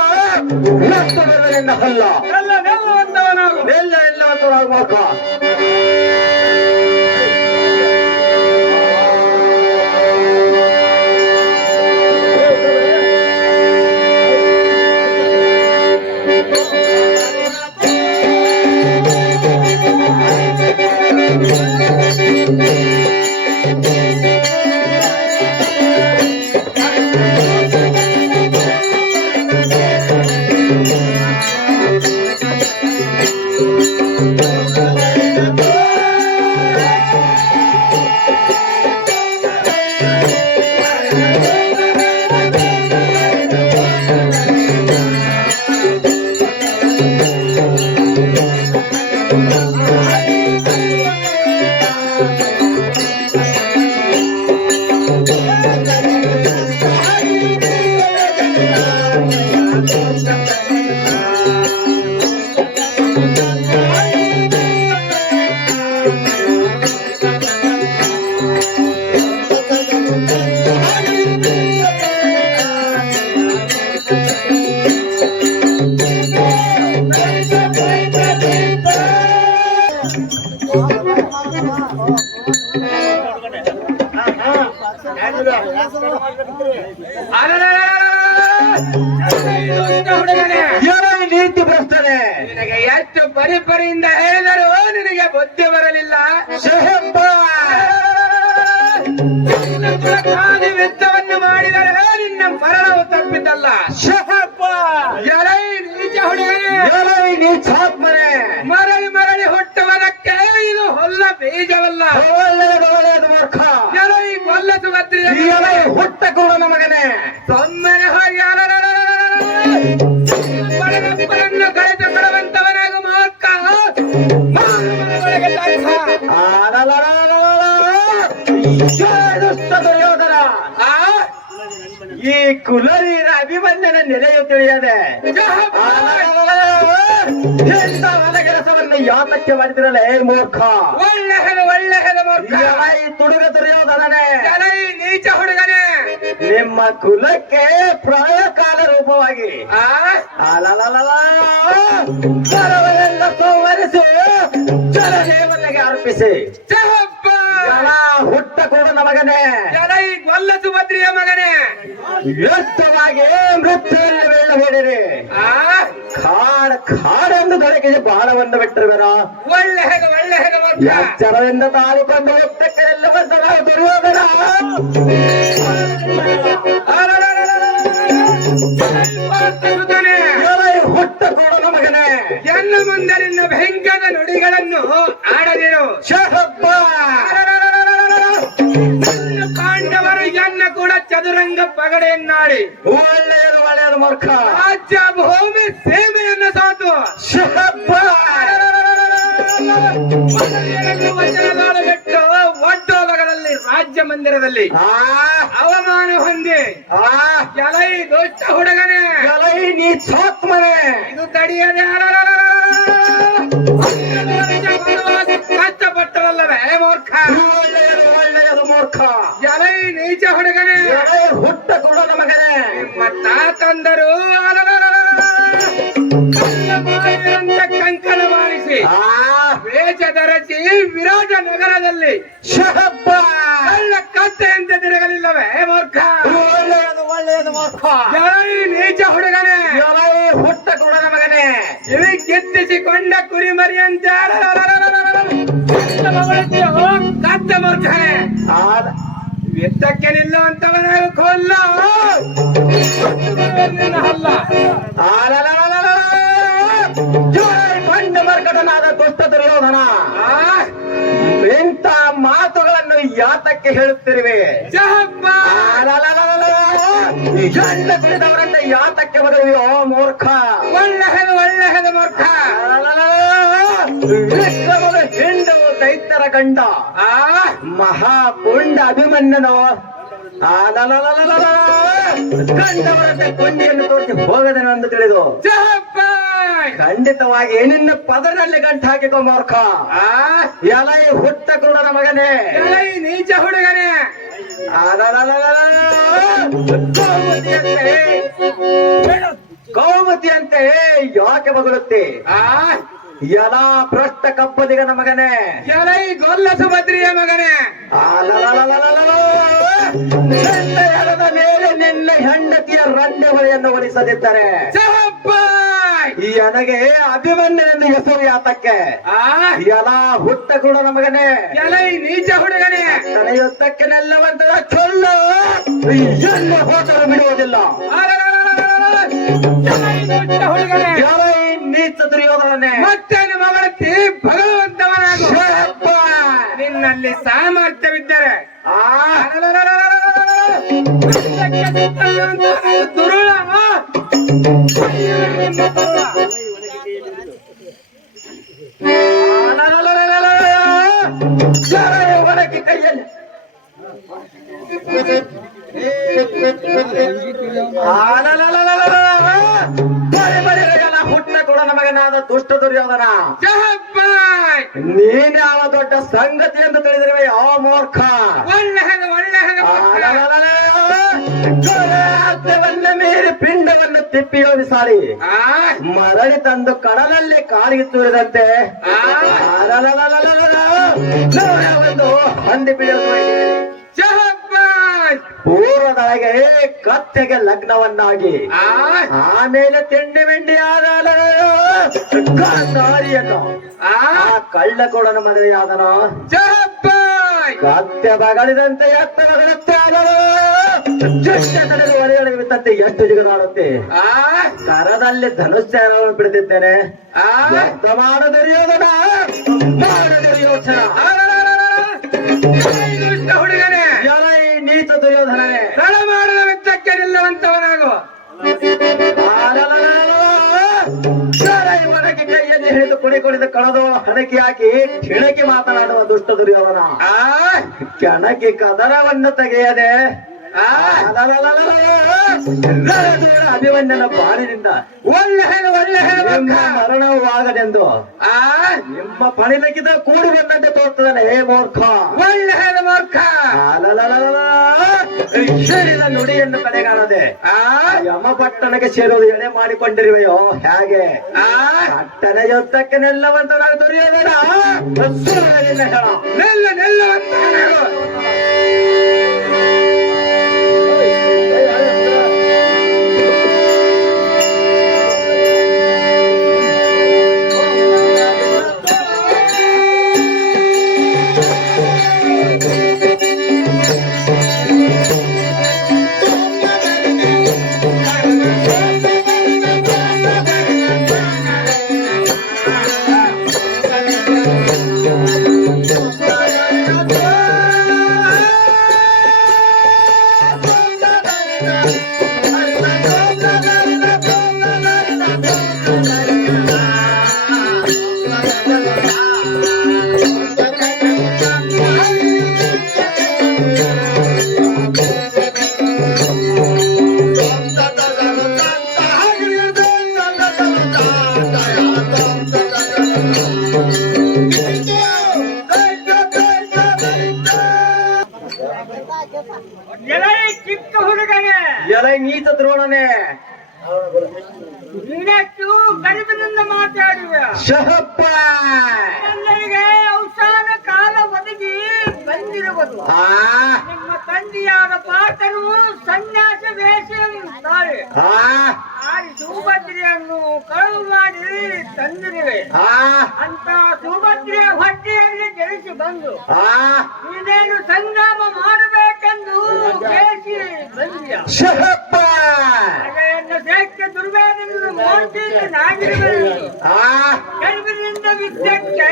ನಿನ್ನ ಹಲ್ಲ ನಿಲ್ಲುವಂತವನಾಗು ಮೂರ್ಖ. ನೀತಿ ಭ್ರಷ್ಟನೆ, ನಿನಗೆ ಎಷ್ಟು ಪರಿಪರಿಯಿಂದ ಹೇಳಿದರೂ ನಿನಗೆ ಬುದ್ಧಿ ಬರಲಿಲ್ಲ. ಯುದ್ಧವನ್ನು ಮಾಡಿದರೆ ನಿನ್ನ ಮರಣವು ತಪ್ಪಿದ್ದಲ್ಲ. ಎಲೈ ನೀಚ ಹುಡುಗನೇ, ನೀಚಾತ್ಮನೆ, ಮರಳಿ ಮರಳಿ ಹುಟ್ಟುವುದಕ್ಕೆ ಇದು ಹೊಲ್ಲ ಬೀಜವಲ್ಲ. ಒಳ್ಳೆಯದು ಮೂರ್ಖ. ಎಲೈ ಕೊಲ್ಲ ಸುಭದ್ರಿ, ಹುಟ್ಟ ಕೂಡ ಮಗನೇ, ಸೊಮ್ಮನೆ ಹೋಗಿ ಪರಸ್ಪರನ್ನು ಕಳೆದು ಕೊಡುವಂತವನಾಗ ಮೂರ್ಖ. ದುರ್ಯೋಧನ, ಈ ಕುಲವೀರ ಅಭಿಮನ್ಯನ ನೆಲೆಯು ತಿಳಿಯದೆ ಕೆಲಸವನ್ನು ಯಾತಕ್ಕೆ ಮಾಡಿದ್ರಲ್ಲ ಮೂರ್ಖ. ಒಳ್ಳೆಯದು ಮೂರ್ಖ. ಈ ತುಡುಗ ದುರ್ಯೋಧನನೇ, ನೀಚ ಹುಡುಗನೇ, ನಿಮ್ಮ ಕುಲಕ್ಕೆ ಪ್ರಳಯಕಾಲ ರೂಪವಾಗಿ ಸರ್ವವೆಲ್ಲ ಸಂವರಿಸಿ ಜಲದೇವತೆಗೆ ಅರ್ಪಿಸಿ ಹುಟ್ಟ ಕೂಡ ಮಗನೇ, ಕೊಲ್ಲ ಸುಭದ್ರಿಯ ಮಗನೇ, ವ್ಯರ್ಥವಾಗಿ ಮೃತ್ಯುವನ್ನು ಬೀಳಬೇಡಿರಿ. ಕಾಡೆಂದು ದೊರಕಿಗೆ ಬಾಣವನ್ನು ಬಿಟ್ಟಿರುವೆನ. ಒಳ್ಳೆಯದು ಎಚ್ಚರದಿಂದ ತಾಳಿಕೊಂಡು ಹುಟ್ಟಕ್ಕೆಲ್ಲ ಬಂದ ನಾವು ದುರ್ಯೋಧನ. ಹುಟ್ಟ ಕೂಡ ಮಗನೇ, ಎನ್ನ ಮುಂದೆ ನಿನ್ನ ಭಯಂಕರ ನುಡಿಗಳನ್ನು ಆಡದಿರು. ಪಾಂಡವರು ಎನ್ನ ಕೂಡ ಚದುರಂಗ ಪಗಡೆಯನ್ನಾಡಿ ಒಳ್ಳೆಯದು ಮೂರ್ಖ. ರಾಜ್ಯ ಭೂಮಿ ಸೇವೆಯನ್ನು ಸಾತು ವಚನದಾಳು ಬಿಟ್ಟು ಒಟ್ಟೋಲಗದಲ್ಲಿ ರಾಜ್ಯ ಮಂದಿರದಲ್ಲಿ ಅವಮಾನ ಹೊಂದಿ ಎಲೈ ದುಷ್ಟ ಹುಡುಗನೇ, ನೀಚಾತ್ಮನೆ, ಇದು ತಡೆಯದೆ ಕಷ್ಟಪಟ್ಟರಲ್ಲವೇ ಮೂರ್ಖ. ಒಳ್ಳೆಯದು ಮೂರ್ಖ. ಎಲೈ ನೀಚ ಹುಡುಗನೇ, ಹುಟ್ಟ ಕೂಡ ಮಗನೇ, ನಿಮ್ಮ ತಾತಂದರು ಕಂಕಣ ಮಾಡಿಸಿ ವೇಷ ಧರಿಸಿ ವಿರಾಟ ನಗರದಲ್ಲಿ ಕಳ್ಳ ಕತ್ತೆಯಂತೆ ತಿರುಗಲಿಲ್ಲವೇ ಮೂರ್ಖ. ಒಳ್ಳೆಯದು ಮೂರ್ಖ. ನೀಚ ಹುಡುಗನೇ, ಹುಟ್ಟ ಕೂಡ ಮಗನೇ, ಇವಿ ಗೆದ್ದಿಸಿಕೊಂಡ ಕುರಿಮರಿಯಂತೆ ಕತ್ತೆ ಮೂರ್ಖನೇ, ಯುದ್ಧಕ್ಕೆ ನಿಲ್ಲುವಂತವನಾಗ ಕೊಲ್ಲ ಹಲ್ಲ. ಬಂಡ ಮರ್ಕಟನಾದ ದುಷ್ಟ ದುರ್ಯೋಧನ, ಇಂಥ ಮಾತುಗಳನ್ನು ಯಾತಕ್ಕೆ ಹೇಳುತ್ತಿರುವೆ? ಗಂಡ ಕುಡಿದವರನ್ನ ಯಾತಕ್ಕೆ ಬದಲಿಯೋ ಮೂರ್ಖ. ಒಳ್ಳೆಯದು ಮೂರ್ಖ. ವಿಕ್ರಮದ ಹಿಂಡವು ದೈತ್ಯರ ಗಂಡ ಮಹಾಪುಂಡ ಅಭಿಮನ್ಯನು ಗಂಡವರಂತೆ ಕೊಂಡಿಯನ್ನು ತೋರಿಸಿ ಹೋಗದನೆಂದು ತಿಳಿದು ಖಂಡಿತವಾಗಿ ನಿನ್ನ ಪದರಲ್ಲಿ ಗಂಟು ಹಾಕಿಕೊ ಮೂರ್ಖ. ಎಲೈ ಹುಟ್ಟ ಕುರುಡನ ಮಗನೇ, ಎಲೈ ನೀಚ ಹುಡುಗನೇ, ಕೌಮತಿಯಂತೆ ಯಾಕೆ ಬಗಳುತ್ತೆ? ಎಲಾ ಭ್ರಷ್ಟ ಕಪ್ಪದಿಗನ ಮಗನೇ, ಎಲೈ ಗೊಲ್ಲ ಸುಭದ್ರಿಯ ಮಗನೇ, ನಿನ್ನ ಎಡದ ಮೇಲೆ ನಿನ್ನ ಹೆಂಡತಿಯ ರಂಡೆ ಹೊಳೆಯನ್ನು ಒಲಿಸದಿದ್ದರೆ ಈ ನನಗೆ ಅಭಿಮನ್ಯನೆಂದು ಹೆಸರು ಯಾತಕ್ಕೆ? ಎಲ ಹುಟ್ಟ ಕುರುಡನ ಮಗನೇ, ಎಲೈ ನೀಚ ಹುಡುಗನೇ, ತನೆಯುತ್ತಕ್ಕೆ ನೆಲ್ಲವಂತರ ಚೊಲ್ಲು ಎಲ್ಲಿ ಹೋದರೂ ಬಿಡುವುದಿಲ್ಲ. ಹುಡುಗನೇ, ಎಲೈ ನೀಚ ದುರ್ಯೋಧನನೇ, ಮತ್ತೇನು ಮಗಳತಿ ಭಗವಂತವನಾಗು. ನಿನ್ನಲ್ಲಿ ಸಾಮರ್ಥ್ಯವಿದ್ದರೆ ದುರುಳ ಒಳಗೆ ಕೈಯಲ್ಲಿ ಹುಟ್ಟ ಕೂಡ ನಮಗನಾದ ದುಷ್ಟ ದುರ್ಯೋಧನ, ನೀನೇ ಅವ ದೊಡ್ಡ ಸಂಗತಿ ಎಂದು ತಿಳಿದಿರುವೆ ಆ ಮೂರ್ಖ. ಅರ್ಥವನ್ನ ಮೀರಿ ಪಿಂಡವನ್ನು ತಿಪ್ಪಿ ಯೋಗಿಸಾಡಿ ಮರಳಿ ತಂದು ಕಡಲಲ್ಲಿ ಕಾಡಿಗೆ ತೂರಿದಂತೆ ಒಂದು ಹಂದಿ ಬೀಳಲು ಪೂರ್ವದೊಳಗೆ ಕತ್ತೆಗೆ ಲಗ್ನವನ್ನಾಗಿ ಆಮೇಲೆ ತಿಂಡಿ ಮಿಂಡಿ ಆದ ದಾರಿಯನ್ನು ಆ ಕಳ್ಳ ಕೊಡನ ಮದುವೆಯಾದನ. ಕತ್ತೆ ಬಗಳಿದಂತೆ ಎತ್ತ ಬಗಳತ್ತೆ ಆದನು. ತಡೆದು ಒಲೆಯೊಳಗೆ ಬಿತ್ತಂತೆ ಎಷ್ಟು ಜಿಗದಾಡುತ್ತೆ. ಕರದಲ್ಲಿ ಧನುಷ್ಯ ಬಿಡಿದಿದ್ದೇನೆ. ಮಾಡ ದುರ್ಯೋಧನ, ಮಾಡ ದುರ್ಯೋಧನ, ಹುಡುಗನೇ, ಎಲೈ ನೀಚ ದುರ್ಯೋಧನನೇ, ತಡ ಮಾಡದ ವೆಚ್ಚಕ್ಕೆ ನಿಲ್ಲುವಂತವನಾಗು. ಒಣಗಿ ಕೈಯಲ್ಲಿ ಹಿಡಿದು ಕುಡಿದು ಕಳೆದು ಹಣಕಿ ಹಾಕಿ ಕಿಣಕಿ ಮಾತನಾಡುವ ದುಷ್ಟ ದುರ್ಯೋಧನ. ಕೆಣಕಿ ಕದರವನ್ನು ತೆಗೆಯದೆ ಅಭಿಮನ್ಯನ ಬಾಳಿನಿಂದ ಒಳ್ಳೆ ಮರಣವಾಗದೆಂದು ನಿಮ್ಮ ಪಣಿಲಕ್ಕಿದ ಕೂಡಿ ಬಂದಂತೆ ತೋರ್ತದನೆ. ಹೇ ಮೂರ್ಖ, ಒಳ್ಳೆ ಮೂರ್ಖ, ಶರೀರ ನುಡಿಯನ್ನು ಕಡೆಗಾಣದೆ ಯಮಪಟ್ಟಣಕ್ಕೆ ಸೇರೋದು ಎಳೆ ಮಾಡಿಕೊಂಡಿರುವೆಯೋ ಹೇಗೆ? ಅಟ್ಟನ ಯುದ್ಧಕ್ಕೆ ನೆಲ್ಲವಂತ ನಾವು ದುರ್ಯೋಧನ ನೆಲ್ಲುವಂತ ಚಿಕ್ಕ ಹುಡುಗನೇ, ಎಲೈ ನೀಚ ದ್ರೋಣನೆ, ನೀನೆಷ್ಟು ಗರಿಬಿನಿಂದ ಮಾತಾಡುವೆ. ಶಹಪ್ಪ ಎಲ್ಲರಿಗೆ ಅವಸಾನ ಕಾಲ ಒದಗಿ ಬಂದಿರುವುದು. ನಿಮ್ಮ ತಂದೆಯಾದ ಪಾಠನು ಸನ್ಯಾಸ ವೇಷಿರುತ್ತಾರೆ. ಸುಭದ್ರೆಯನ್ನು ಕಳುವು ಮಾಡಿ ತಂದಿರುವೆ. ಅಂತ ಸುಭದ್ರೆಯ ಹೊಟ್ಟೆಯಲ್ಲಿ ಜನಿಸಿ ಬಂದು ನೀನೇನು ಸಂಗ್ರಾಮ ಮಾಡಬೇಕೆಂದು ಕೇಳಿಸಿ ಬಂದಿಯ. ಹಾಗೆಯನ್ನು ಶ್ರೇಷ್ಠ ದುರ್ವೇದನನ್ನು ಮೋಡಿಸಿನಾಗಿರಬೇಕು. ಗರ್ಭದಿಂದ ವಿದ್ಯಕ್ಕೆ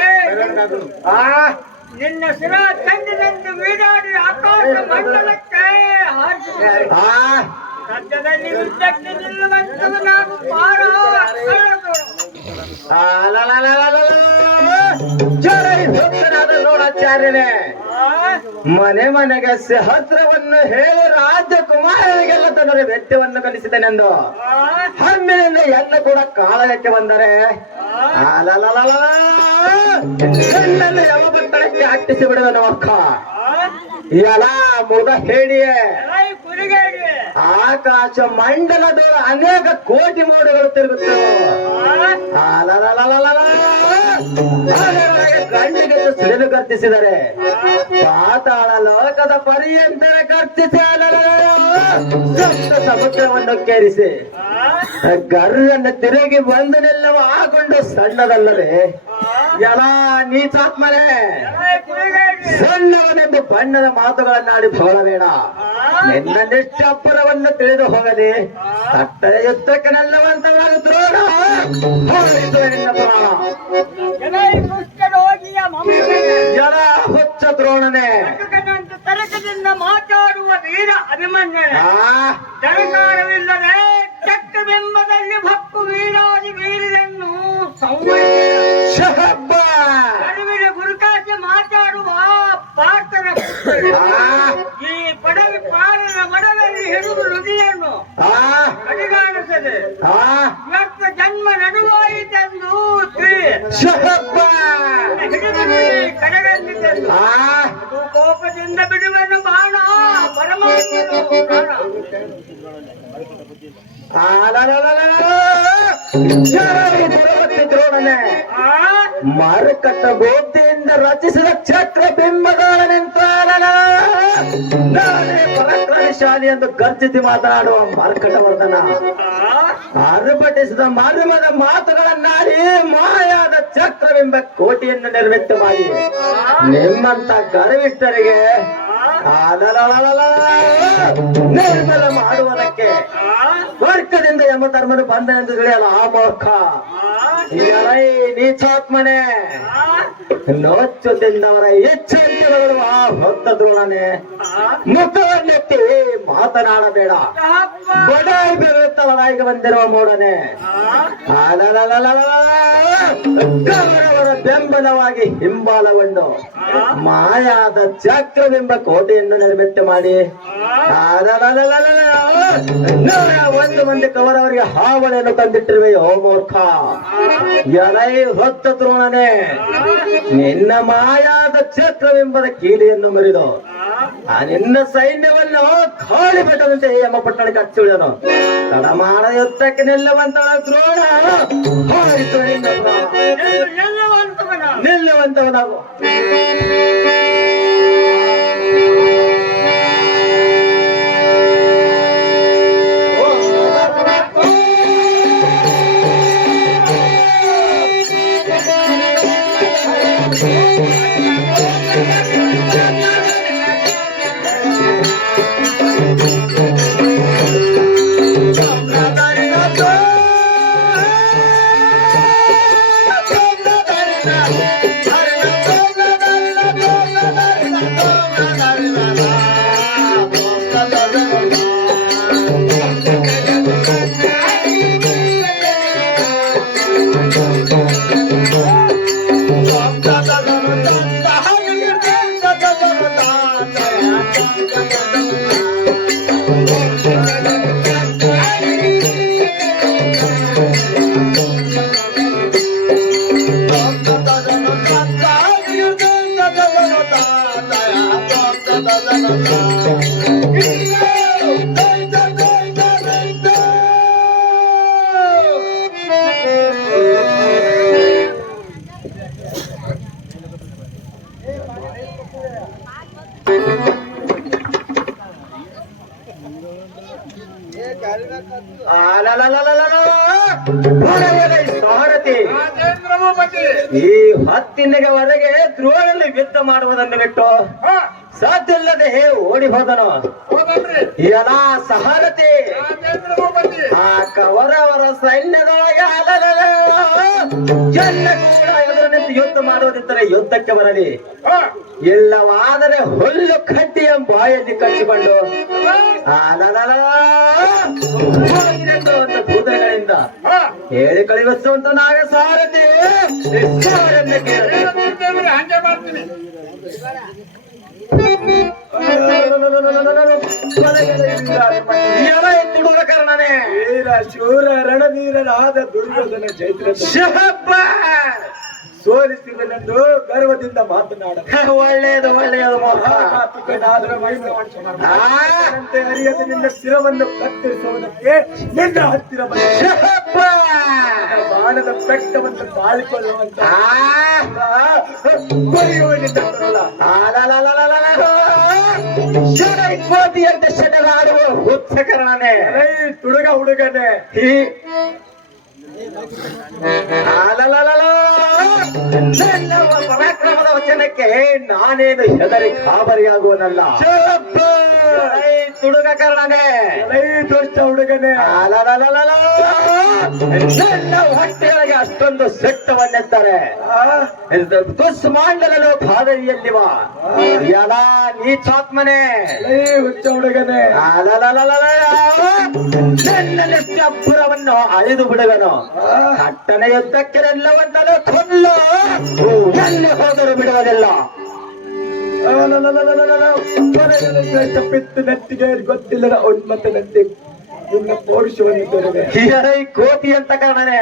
ನಿನ್ನ ಶಿರ ತಂಡಿನಿಂದ ಬೀಡಾಡಿ ಆಕಾಶ ಮಂಡಲಕ್ಕೆ ಹಾರಿಸಿದ್ದಾರೆ. ಸದ್ಯದಲ್ಲಿ ಯುದ್ಧಕ್ಕೆ ನಿಲ್ಲುವಂತದ್ದು ನಾವು ಪಾರ ನೋಡಾಚಾರ್ಯನೇ, ಮನೆ ಮನೆಗೆ ಸಹಸ್ರವನ್ನು ಹೇಳಿ ರಾಜಕುಮಾರರಿಗೆಲ್ಲ ತನ್ನ ವ್ಯಕ್ತಿಯನ್ನು ಕಲಿಸಿದನೆಂದು ಹಮ್ಮಿನಿಂದ ಎಲ್ಲ ಕೂಡ ಕಾಳಗಕ್ಕೆ ಬಂದರೆ ನನ್ನನ್ನು ಯಾವ ಬಟ್ಟಳಕ್ಕೆ ಹಾಕಿಸಿ ಬಿಡುವನು ಅಕ್ಕ ಎಲ್ಲ ಮುದ ಹೇಳಿಯೇ ಆಕಾಶ ಮಂಡಲದವರು ಅನೇಕ ಕೋಟಿ ಮೋಡಗಳು ತಿರುಗುತ್ತವೆ ಕಣ್ಣಿಗೆ ಸಿಡಿಲು ಕರ್ತಿಸಿದರೆ ಪಾತಾಳ ಲೋಕದ ಪರ್ಯಂತರ ಕರ್ತಿಸಿ ಸಮುದ್ರವನ್ನು ಕೇರಿಸಿ ಗರ್ರನ್ನು ತಿರುಗಿ ಬಂದು ನಿಲ್ಲವ ಆಗೊಂಡು ಸಣ್ಣದಲ್ಲದೆ ಎಲ್ಲ ನೀಚಾತ್ಮನೇ ಸಣ್ಣವನೆಂದು ಬಣ್ಣದ ಮಾತುಗಳನ್ನಾಡಿ ಹೊಗಳಬೇಡ ನಿನ್ನ ನಿಷ್ಠಪ್ಪರವನ್ನು ತಿಳಿದು ಹೋಗದೆ ತಟ್ಟದ ಯುದ್ಧಕ್ಕೆ ನಲ್ಲವಂತವಾದ ದ್ರೋಣ ಹೋಗಲಿದ್ದು ನಿನ್ನ ಪ್ರಾಣ ಜನ ಹುಚ್ಚ ದ್ರೋಣನೆ ತರಕದಿಂದ ಮಾತಾಡುವ ವೀರ ಅಭಿಮನ್ಯನ ಜಲಕಾರವಿಲ್ಲದೆ ಚಕ್ರಬಿಂಬದಲ್ಲಿ ಭಕ್ಕು ವೀರಾದಿ ವೀರರನ್ನು ಅರಿವಿನ ಗುರುಕಾಸೆ ಮಾತಾಡುವ ಪಾರ್ಥನ ಈ ಪಡವಿ ಪಾಲನ ಮಡಲಲ್ಲಿ ಹಿಡಿದು ನುಡಿಯನ್ನು ಅಡಿಗಾಣಿಸದೆ ವ್ಯಕ್ತ ಜನ್ಮ ನಡುವಾಯಿತೆಂದು ಕಡೆಗಂದಿತೆಂದು ಕೋಪದಿಂದ ಬಿಡುವನು ಬಾಣ ಪರಮಾತ್ಮನು ಪ್ರಾಣ ದ್ರೋಣನೆ ಮಾರುಕಟ್ಟ ಗೋಪ್ತಿಯಿಂದ ರಚಿಸಿದ ಚಕ್ರ ಬಿಂಬಗಾರನೆಂತ ನಾನೇ ಪರಾಕ್ರಮಶಾಲಿ ಎಂದು ಗರ್ಜಿಸಿ ಮಾತನಾಡುವ ಮಾರ್ಕಟವರ್ಧನ ಅರ್ಭಟಿಸಿದ ಮರ್ಮದ ಮಾತುಗಳನ್ನಾಡಿ ಮಾಯಾದ ಚಕ್ರವೆಂಬ ಕೋಟೆಯನ್ನು ನಿರ್ಮಿತ ಮಾಡಿ ನಿಮ್ಮಂತ ಗರ್ವಿಷ್ಠರಿಗೆ ನಿರ್ಮಲ ಮಾಡುವುದಕ್ಕೆ ಸ್ವರ್ಗದಿಂದ ಯಮ ಧರ್ಮನು ಬಂದ ಎಂದು ತಿಳಿಯಲ್ಲ ಆ ಮೋರ್ಖ ನೀಚಾತ್ಮನೆ ನೋಚ್ಚು ತಿಂದವರ ಎಚ್ಚರಿಕೆಗಳು ಆ ಹೊತ್ತ ದ್ರೋಣನೆ ಮುಖವನ್ನೆತ್ತಿ ಮಾತನಾಡಬೇಡ ಬಡಾಯಿ ಬೆಳೆಯುತ್ತವರಾಗಿ ಬಂದಿರುವ ಮೋಡನೆ ಕೌರವರ ಬೆಂಬಲವಾಗಿ ಹಿಂಬಾಲಗೊಂಡು ಮಾಯಾದ ಚಕ್ರವೆಂಬ ಕೋಟೆಯನ್ನು ನಿರ್ಮಿತ ಮಾಡಿ ಒಂದು ಮಂದಿ ಕವರವರಿಗೆ ಹಾವಳಿಯನ್ನು ತಂದಿಟ್ಟಿರುವೆ ಓ ಮೂರ್ಖ ಎಲೈ ಹೊತ್ತ ದ್ರೋಣನೆ ನಿನ್ನ ಮಾಯಾದ ಚಕ್ರವೆಂಬದ ಕೀಲಿಯನ್ನು ಮರಿದು ನಿನ್ನ ಸೈನ್ಯವನ್ನು ಖಾಲಿ ಬೆಟ್ಟದಂತೆ ಎಂಬ ಪಟ್ಟಣಕ್ಕೆ ಹಚ್ಚಿಳಿದನು ತಡ ಮಾಡ ಯುದ್ಧಕ್ಕೆ ನಿಲ್ಲುವಂತ ದ್ರೋಣ ನಿಲ್ಲುವಂತವನಾಗು ಈ ಹತ್ತಿನವರೆಗೆ ದ್ರೋಣಲ್ಲಿ ಯುದ್ಧ ಮಾಡುವುದನ್ನು ಬಿಟ್ಟು ಸಾಧ್ಯಲ್ಲದೆ ಓಡಿ ಹೋದನು ಎಲ್ಲ ಸಹಾರತಿ ಆ ಕವರವರ ಸೈನ್ಯದೊಳಗೆ ಎಲ್ಲ ಕೂಡ ಎದುರು ನಿಂತು ಯುದ್ಧ ಮಾಡುವುದಿದ್ದರೆ ಯುದ್ಧಕ್ಕೆ ಬರಲಿ, ಇಲ್ಲವಾದರೆ ಹುಲ್ಲು ಕಟ್ಟಿಯ ಬಾಯಲ್ಲಿ ಕಟ್ಟಿಕೊಂಡು ಒಂದು ಕೂದಲುಗಳಿಂದ ಹೇಳಿ ಕಳಿಸುವಂತ ನಾಗ ಸಾರಥಿ ಹಂಗೆ ಮಾಡ್ತೀನಿ ಗಜಲಕ್ಷ್ಮಿ. ತುಡುಗ ಕರ್ಣನೆ ವೀರ ಶೂರ ರಣವೀರನಾದ ದುರ್ಯೋಧನ ಚೈತ್ರ ಸೋಲಿಸಿದನೆಂದು ಗರ್ವದಿಂದ ಮಾತನಾಡ ಒಳ್ಳೆಯದು ಒಳ್ಳೆಯದು ಅಂತೆ ಅರಿಯದ ನಿನ್ನ ಶಿರವನ್ನು ಕತ್ತರಿಸುವುದಕ್ಕೆ ನಿನ್ನ ಹತ್ತಿರ ಬಾಣದ ಬೆಟ್ಟವನ್ನು ಬಾಳಿಕೊಳ್ಳುವಂತ ಕೋತಿಯಂತೆ ಶಟರಾಡುವ ಹುಚ್ಚಕರಣನೆ ತುಡುಗ ಹುಡುಗನೆ ಪರಾಕ್ರಮದ ವಚನಕ್ಕೆ ನಾನೇನು ಹೆದರಿ ಗಾಬರಿಯಾಗುವನಲ್ಲ. ತುಡುಗ ಕರ್ಣನೆ ದೋಷ್ಟ ಹುಡುಗನೆ ನನ್ನ ಹೊಟ್ಟೆಯೊಳಗೆ ಅಷ್ಟೊಂದು ಸೆಟ್ಟವನ್ನೆತ್ತಾರೆ ದುಸ್ಮಾಂಡಲಲು ಭಾದರಿಯಲ್ಲಿವ ಎಲ್ಲ ನೀಚಾತ್ಮನೆ ಹುಚ್ಚ ಹುಡುಗನೆ ನನ್ನಲ್ಲಿ ಅಬ್ಬರವನ್ನು ಅಳಿದು ಬಿಡುವನು ಕಟ್ಟನೆ ಯುದ್ಧಕ್ಕೆಲ್ಲವನ್ನೂ ಕೊಲ್ಲು ಎಲ್ಲಿ ಹೋದರೂ ಬಿಡುವುದಿಲ್ಲ. ತಪ್ಪಿತ್ತು ನೆತ್ತಿಗೆ ಗೊತ್ತಿಲ್ಲದ ಉನ್ಮತ್ತನಂತೆ ನಿನ್ನ ಪೌರುಷವನ್ನು ತರುವೆ ಕೋತಿ ಅಂತ ಕಾರಣನೆ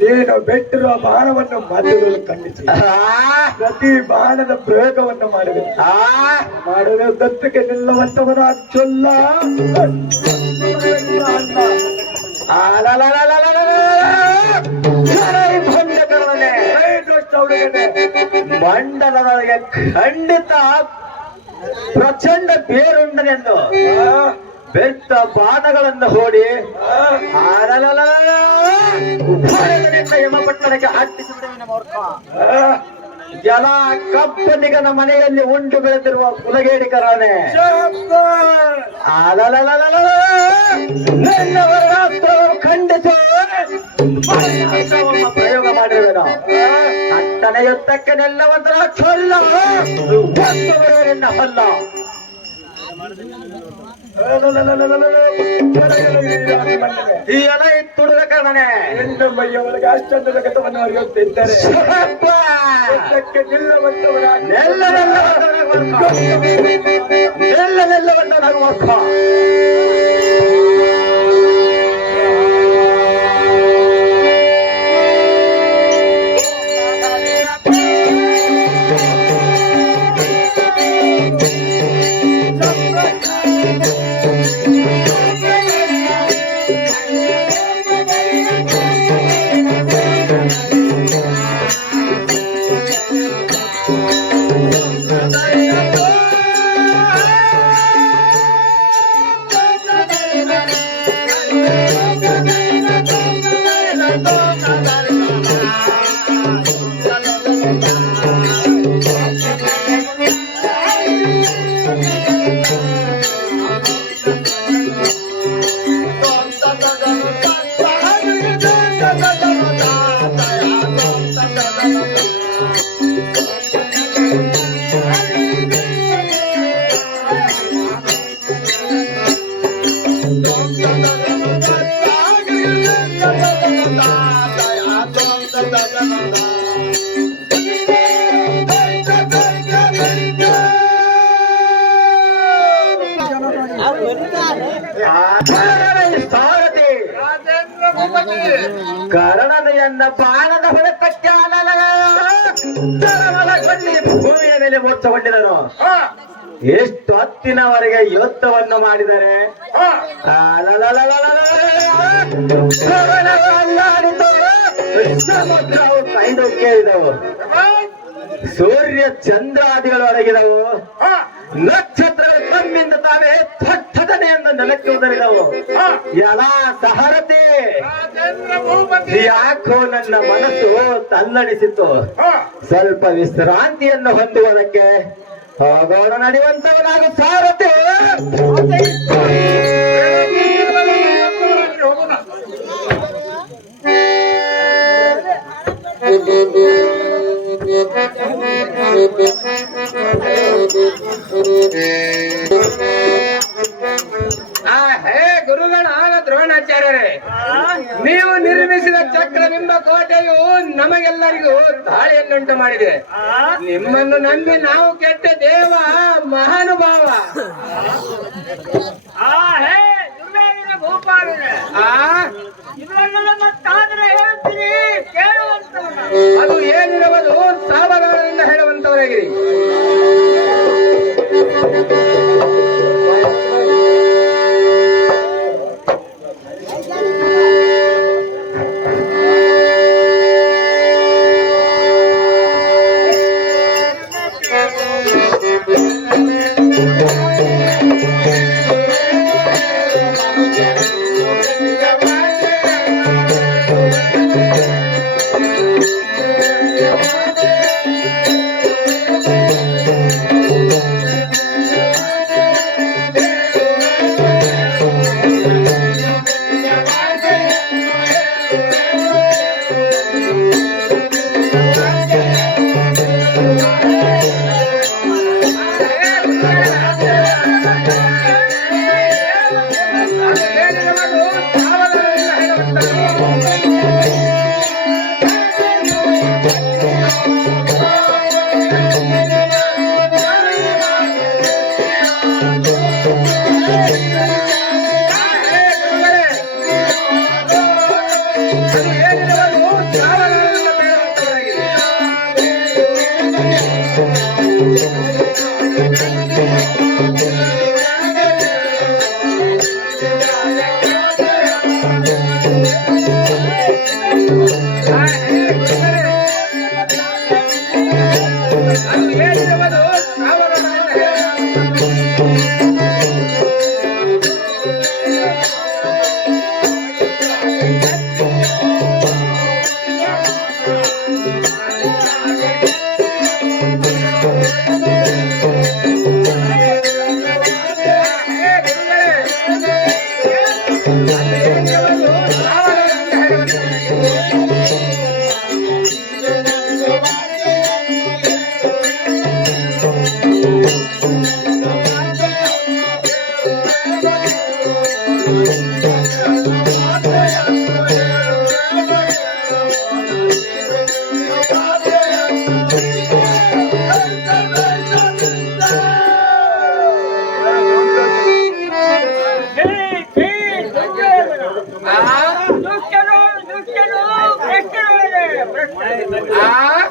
ನೀನು ಬೆಟ್ಟಿರುವ ಬಾಣವನ್ನು ಮಧ್ಯದಲ್ಲಿ ಖಂಡಿಸಿ ಪ್ರತಿ ಬಾಣದ ಪ್ರಯೋಗವನ್ನು ಮಾಡಿದೆ ಮಾಡಲು ದತ್ತಕ್ಕೆ ನಿಲ್ಲುವಂತವರ ಚೊಲ್ಲ ಮಂಡಲದೊಳಗೆ ಖಂಡಿತ ಪ್ರಚಂಡ ಬೇರುಂಡನೆಂದು ಬೆಟ್ಟ ಬಾಣಗಳನ್ನು ಹೂಡಿ ಯಮಪಟ್ಟಣಕ್ಕೆ ಅಟ್ಟಿಸಿಬಿಡುವಿನ ಮೂರ್ಖ. ಜಲ ಕಪ್ಪನಿಗನ ಮನೆಯಲ್ಲಿ ಉಂಡು ಬೆಳೆದಿರುವ ಕುಲಗೇಡಿಕರನೆ ನನ್ನ ವರ್ಣಾಸ್ತ್ರವನ್ನು ಖಂಡಿಸು ಪ್ರಯೋಗ ಮಾಡಿರುವೆನು ಅಟ್ಟನ ಯುದ್ಧಕ್ಕೆ ನೆಲ್ಲವಂತರ ಚೊಲ್ಲ ಹಲ್ಲ ಈ ಎಲ ತುಡುಗ ಕಾರಣನೆ ಹೆಣ್ಣು ಮೈಯ ಒಳಗೆ ಅಷ್ಟೊಂದು ಗತವನ್ನು ಅರಿಯುತ್ತಿದ್ದಾರೆ ನೆಲ್ಲವೆಲ್ಲವನ್ನ ಕರಣನೆಯನ್ನ ಬಾಣದ ಹೊರತಕ್ಕೆ ಭೂಮಿಯ ಮೇಲೆ ಮೋರ್ಚಗೊಂಡಿದನು. ಎಷ್ಟು ಹೊತ್ತಿನವರೆಗೆ ಯುದ್ಧವನ್ನು ಮಾಡಿದರೆ ಸಮುದ್ರವು ಕೈದು ಕೇಳಿದವು, ಸೂರ್ಯ ಚಂದ್ರಾದಿಗಳು ಅಡಗಿದವು, ನಕ್ಷತ್ರಗಳು ತಮ್ಮಿಂದ ತಾವೇ ಥಟ್ಟನೆಯಿಂದ ನೆಲಕ್ಕೆ ಉದರಿದವು. ಎಲ್ಲ ಸಹರತಿ ಯಾಕೋ ನನ್ನ ಮನಸ್ಸು ತಲ್ಲಡಿಸಿತು. ಸ್ವಲ್ಪ ವಿಶ್ರಾಂತಿಯನ್ನು ಹೊಂದುವುದಕ್ಕೆ ಹೋಗೋಣ ನಡೆಯುವಂತವನಾಗ ಸಾರಥಿ. ಹೇ ಗುರುಗಳಾದ ದ್ರೋಣಾಚಾರ್ಯ ದ್ರೋಣಾಚಾರ್ಯರೇ, ನೀವು ನಿರ್ಮಿಸಿದ ಚಕ್ರವೆಂಬ ಕೋಟೆಯು ನಮಗೆಲ್ಲರಿಗೂ ದಾಳಿಯನ್ನುಂಟು ಮಾಡಿದೆ. ನಿಮ್ಮನ್ನು ನಂಬಿ ನಾವು ಕೆಟ್ಟ ದೇವ ಮಹಾನುಭಾವ. ಹೇ ದುರ್ವೇದನ ಭೂಪಾಲನೆ, ಇದನ್ನೆಲ್ಲ ಮತ್ತಾದ್ರೆ ಹೇಳ್ತೀನಿ ಕೇಳುವಂತವನ. ಅದು ಏನಿರುವುದು ಸಾವಧಾನದಿಂದ ಹೇಳುವಂತವರಾಗಿರಿ.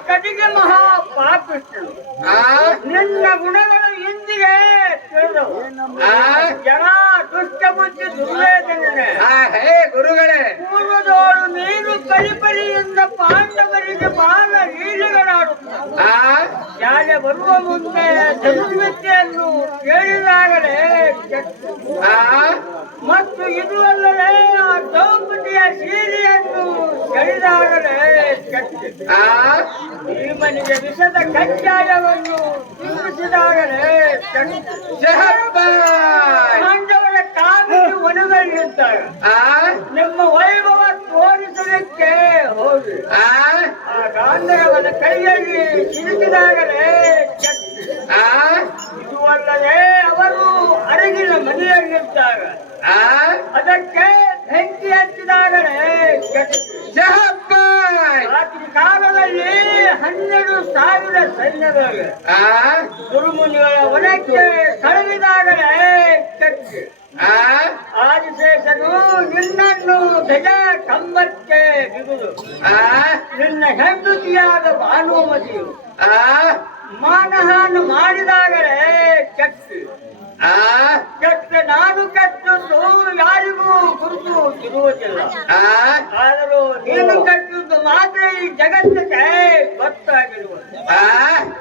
ಕಟಿಗೆ ಮಹಾಪಾಪಿಷ್ಠನು. ನಿನ್ನ ಗುಣಗಳು ಇಂದಿಗೆ ತಿಳಿದವು. ಜನ ದುಷ್ಟ ಬುದ್ಧಿ ದುರ್ವೇದನೆ. ಹೇ ಗುರುಗಳೇ, ಪೂರ್ವದೋಳು ನೀನು ಪರಿಪರಿಯಿಂದ ಪಾಂಡವರಿಗೆ ಬಾಲ ಲೀಲೆಗಳಾಡುತ್ತ ಶಾಲೆ ಬರುವ ಮುಂದೆ ಧನುರ್ವಿದ್ಯೆಯನ್ನು ಕೇಳಿದಾಗಲೇ ಕೆಟ್ಟು ಮತ್ತು ಇದು ಅಲ್ಲದೆ ಆ ದ್ರೌಪದಿಯ ಸೀರೆಯನ್ನು ಸೆಳೆದಾಗಲೇ ಕೆಟ್ಟು ಭೀಮನಿಗೆ ವಿಷದ ಕಜ್ಜಾಯವನ್ನು ತಿನ್ನಿಸಿದಾಗಲೇ ಪಾಂಡವರ ಕಾಮಿಗೆ ಒಣಗಲಿರುತ್ತಾರೆ. ನಿಮ್ಮ ವೈಭವ ತೋರಿಸಲಿಕ್ಕೆ ಹೋಗಿ ಆ ಗಾಂಧರ್ವನ ಕೈಯಲ್ಲಿ ಸಿಲುಕಿದಾಗಲೇ ಕೆಟ್ಟು ಇದು ಅಲ್ಲದೆ ಅವರು ಅರಗಿನ ಮನೆಯಲ್ಲಿರ್ತಾರೆ. ಅದಕ್ಕೆ ಬೆಂಕಿ ಹಚ್ಚಿದಾಗಲೇ ರಾತ್ರಿ ಕಾಲದಲ್ಲಿ 12,000 ಸೈನ್ಯದೊಳಗೆ ಗುರುಮುನಿಗಳ ವನಕ್ಕೆ ಕಳುಹಿದಾಗಲೇ ಕೆಟ್ಟು ಆದಿಶೇಷನು ನಿನ್ನನ್ನು ಧ್ವಜ ಕಂಬಕ್ಕೆ ಬಿಗುದು ನಿನ್ನ ಹೆಂಡತಿಯಾದ ಭಾನುಮತಿಯು ಮಾನಹಾನು ಮಾಡಿದಾಗಲೇ ಕೆಟ್ಟು ನಾನು ಕೆಟ್ಟದ್ದು ಯಾರಿಗೂ ಗುರುತು ಸಿಗುವುದಿಲ್ಲ. ಆದರೂ ನೀನು ಕೆಟ್ಟದ್ದು ಮಾತ್ರ ಈ ಜಗತ್ತಿಗೆ ಗೊತ್ತಾಗಿರುವುದು.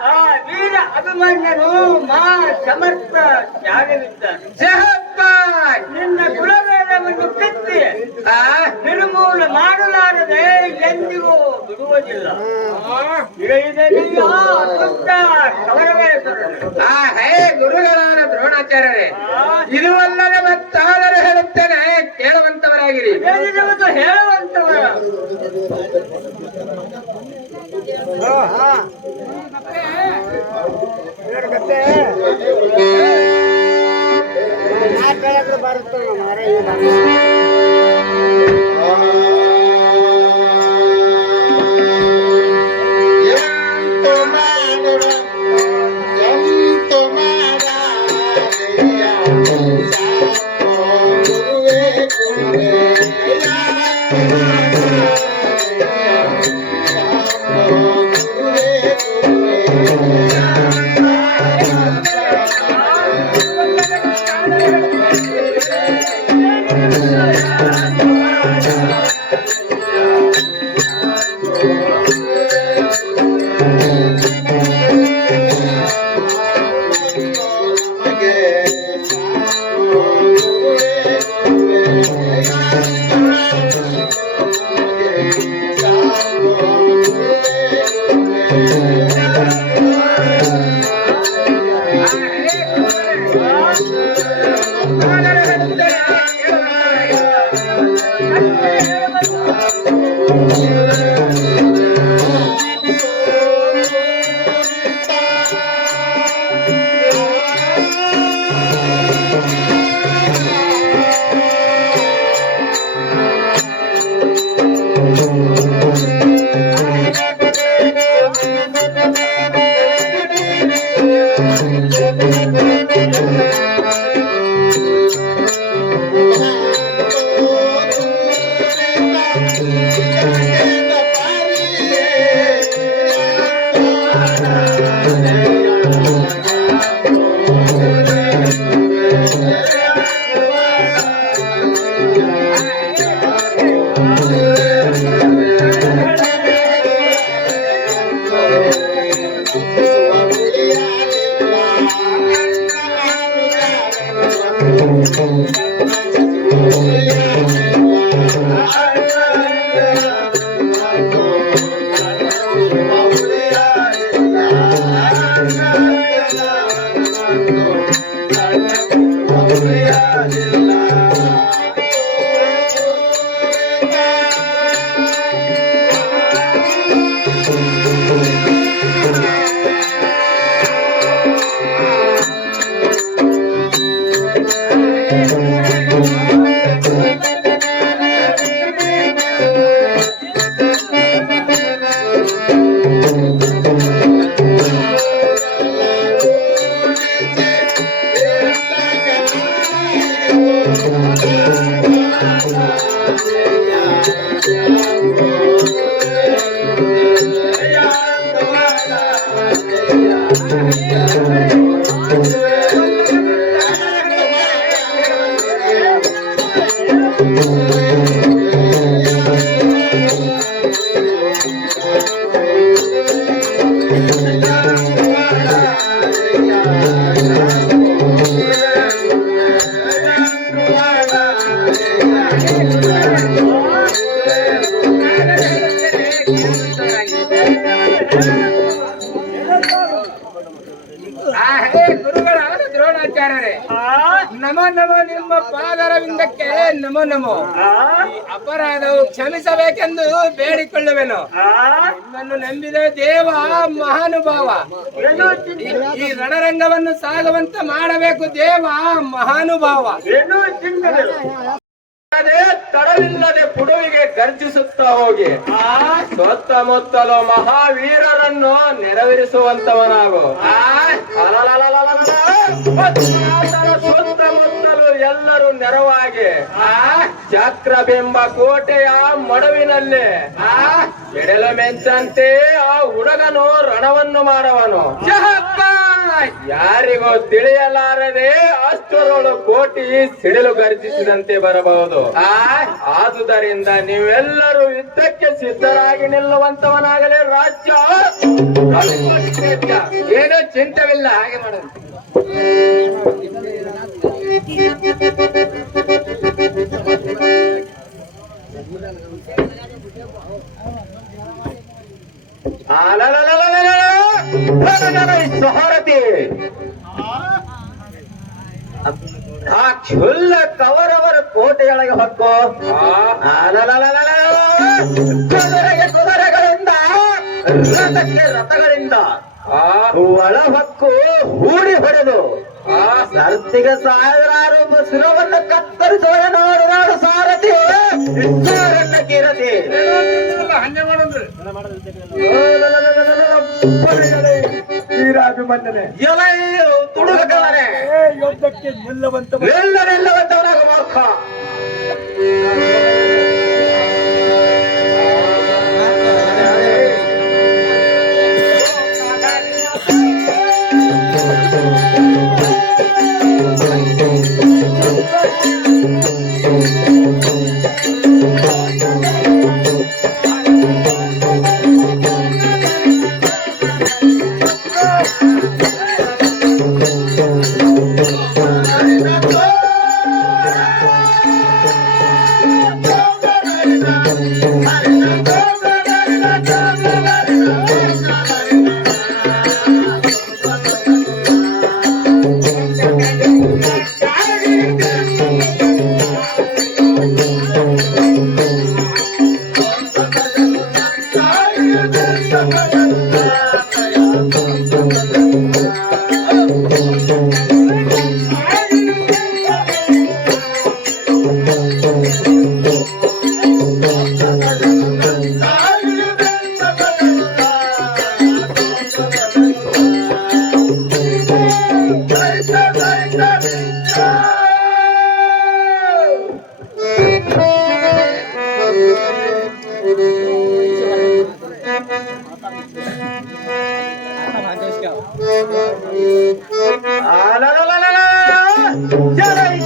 ಆ ವೀರ ಅಭಿಮನ್ಯನು ಮಾ ಸಮರ್ಥ ತ್ಯಾಗವಿದ್ದಾನೆ. ನಿನ್ನ ಕುಲವೇದವನ್ನು ಕಿತ್ತಿ ನಿರ್ಮೂಲ ಮಾಡಲಾರದೆ ಎಂದಿಗೂ ಬಿಡುವುದಿಲ್ಲ. ಹೇ ಗುರುಗಳಾದ ದ್ರೋಣಾಚಾರ್ಯರೇ, ಇದುವಲ್ಲದೆ ಮತ್ತಾದರೂ ಹೇಳುತ್ತೇನೆ, ಕೇಳುವಂತವರಾಗಿರಿ. ಹೇಳುವಂತವರ ಬರುತ್ತ ಗುರುಗಳಾದ ದ್ರೋಣಾಚಾರ್ಯರೇ, ನಮೋ ನಮೋ, ನಿಮ್ಮ ಪಾದರವಿಂದಕ್ಕೆ ನಮೋ ನಮೋ. ಈ ಅಪರಾಧವು ಕ್ಷಮಿಸಬೇಕೆಂದು ಬೇಡಿಕೊಳ್ಳುವೆನು. ನಿಮ್ಮನ್ನು ನಂಬಿದ ದೇವ ಮಹಾನುಭಾವ, ಈ ರಣರಂಗವನ್ನು ಸಾಗುವಂತ ಮಾಡಬೇಕು ದೇವ ಮಹಾನುಭಾವ. ತಡವಿಲ್ಲದೆ ಪುಡುವಿಗೆ ಗರ್ಜಿಸುತ್ತಾ ಹೋಗಿ ಸುತ್ತಮುತ್ತಲು ಮಹಾವೀರರನ್ನು ನೆರವೇರಿಸುವಂತವನಾಗು. ಸುತ್ತಮುತ್ತಲು ಎಲ್ಲರೂ ನೆರವಾಗಿ ಚಕ್ರಬಿಂಬ ಕೋಟೆಯ ಮಡುವಿನಲ್ಲಿ ಎಡೆಲ ಮೆಂಚಂತೆ ಆ ಹುಡುಗನು ರಣವನ್ನು ಮಾಡುವನು. ಯಾರಿಗೂ ತಿಳಿಯಲಾರದೆ ಅಷ್ಟರೊಳು ಕೋಟಿ ಸಿಡಿಲು ಗರ್ಜಿಸಿದಂತೆ ಬರಬಹುದು. ಆದುದರಿಂದ ನೀವೆಲ್ಲರೂ ಯುದ್ಧಕ್ಕೆ ಸಿದ್ಧರಾಗಿ ನಿಲ್ಲುವಂತವನಾಗಲೇ ರಾಜ್ಯ. ಏನೂ ಚಿಂತವಿಲ್ಲ, ಹಾಗೆ ಮಾಡೋದು. ಸಹರತಿ ಆ ಕ್ಷುಲ್ಲ ಕವರವರ ಕೋಟೆಯೊಳಗೆ ಹೊಕ್ಕು. ಕುದುರೆಗಳಿಂದ ರಥಕ್ಕೆ ರಥಗಳಿಂದ ಒಳ ಹೊಕ್ಕು ಹೂಡಿ ಹೊಡೆದು ಸರ್ತಿಗೆ ಸಾವಿರಾರು ಶಿರವನ್ನು ಕತ್ತರಿಸುವ ನೋಡು ಸಾರಥಿ. ವೀರಾಭಿಮನ್ಯನೇ ತುಡುಗವರೇ ಯುದ್ಧಕ್ಕೆ ನಿಲ್ಲವಂತ ಎಲ್ಲರೆಲ್ಲವಂತವನಾಗ ಮೂರ್ಖ.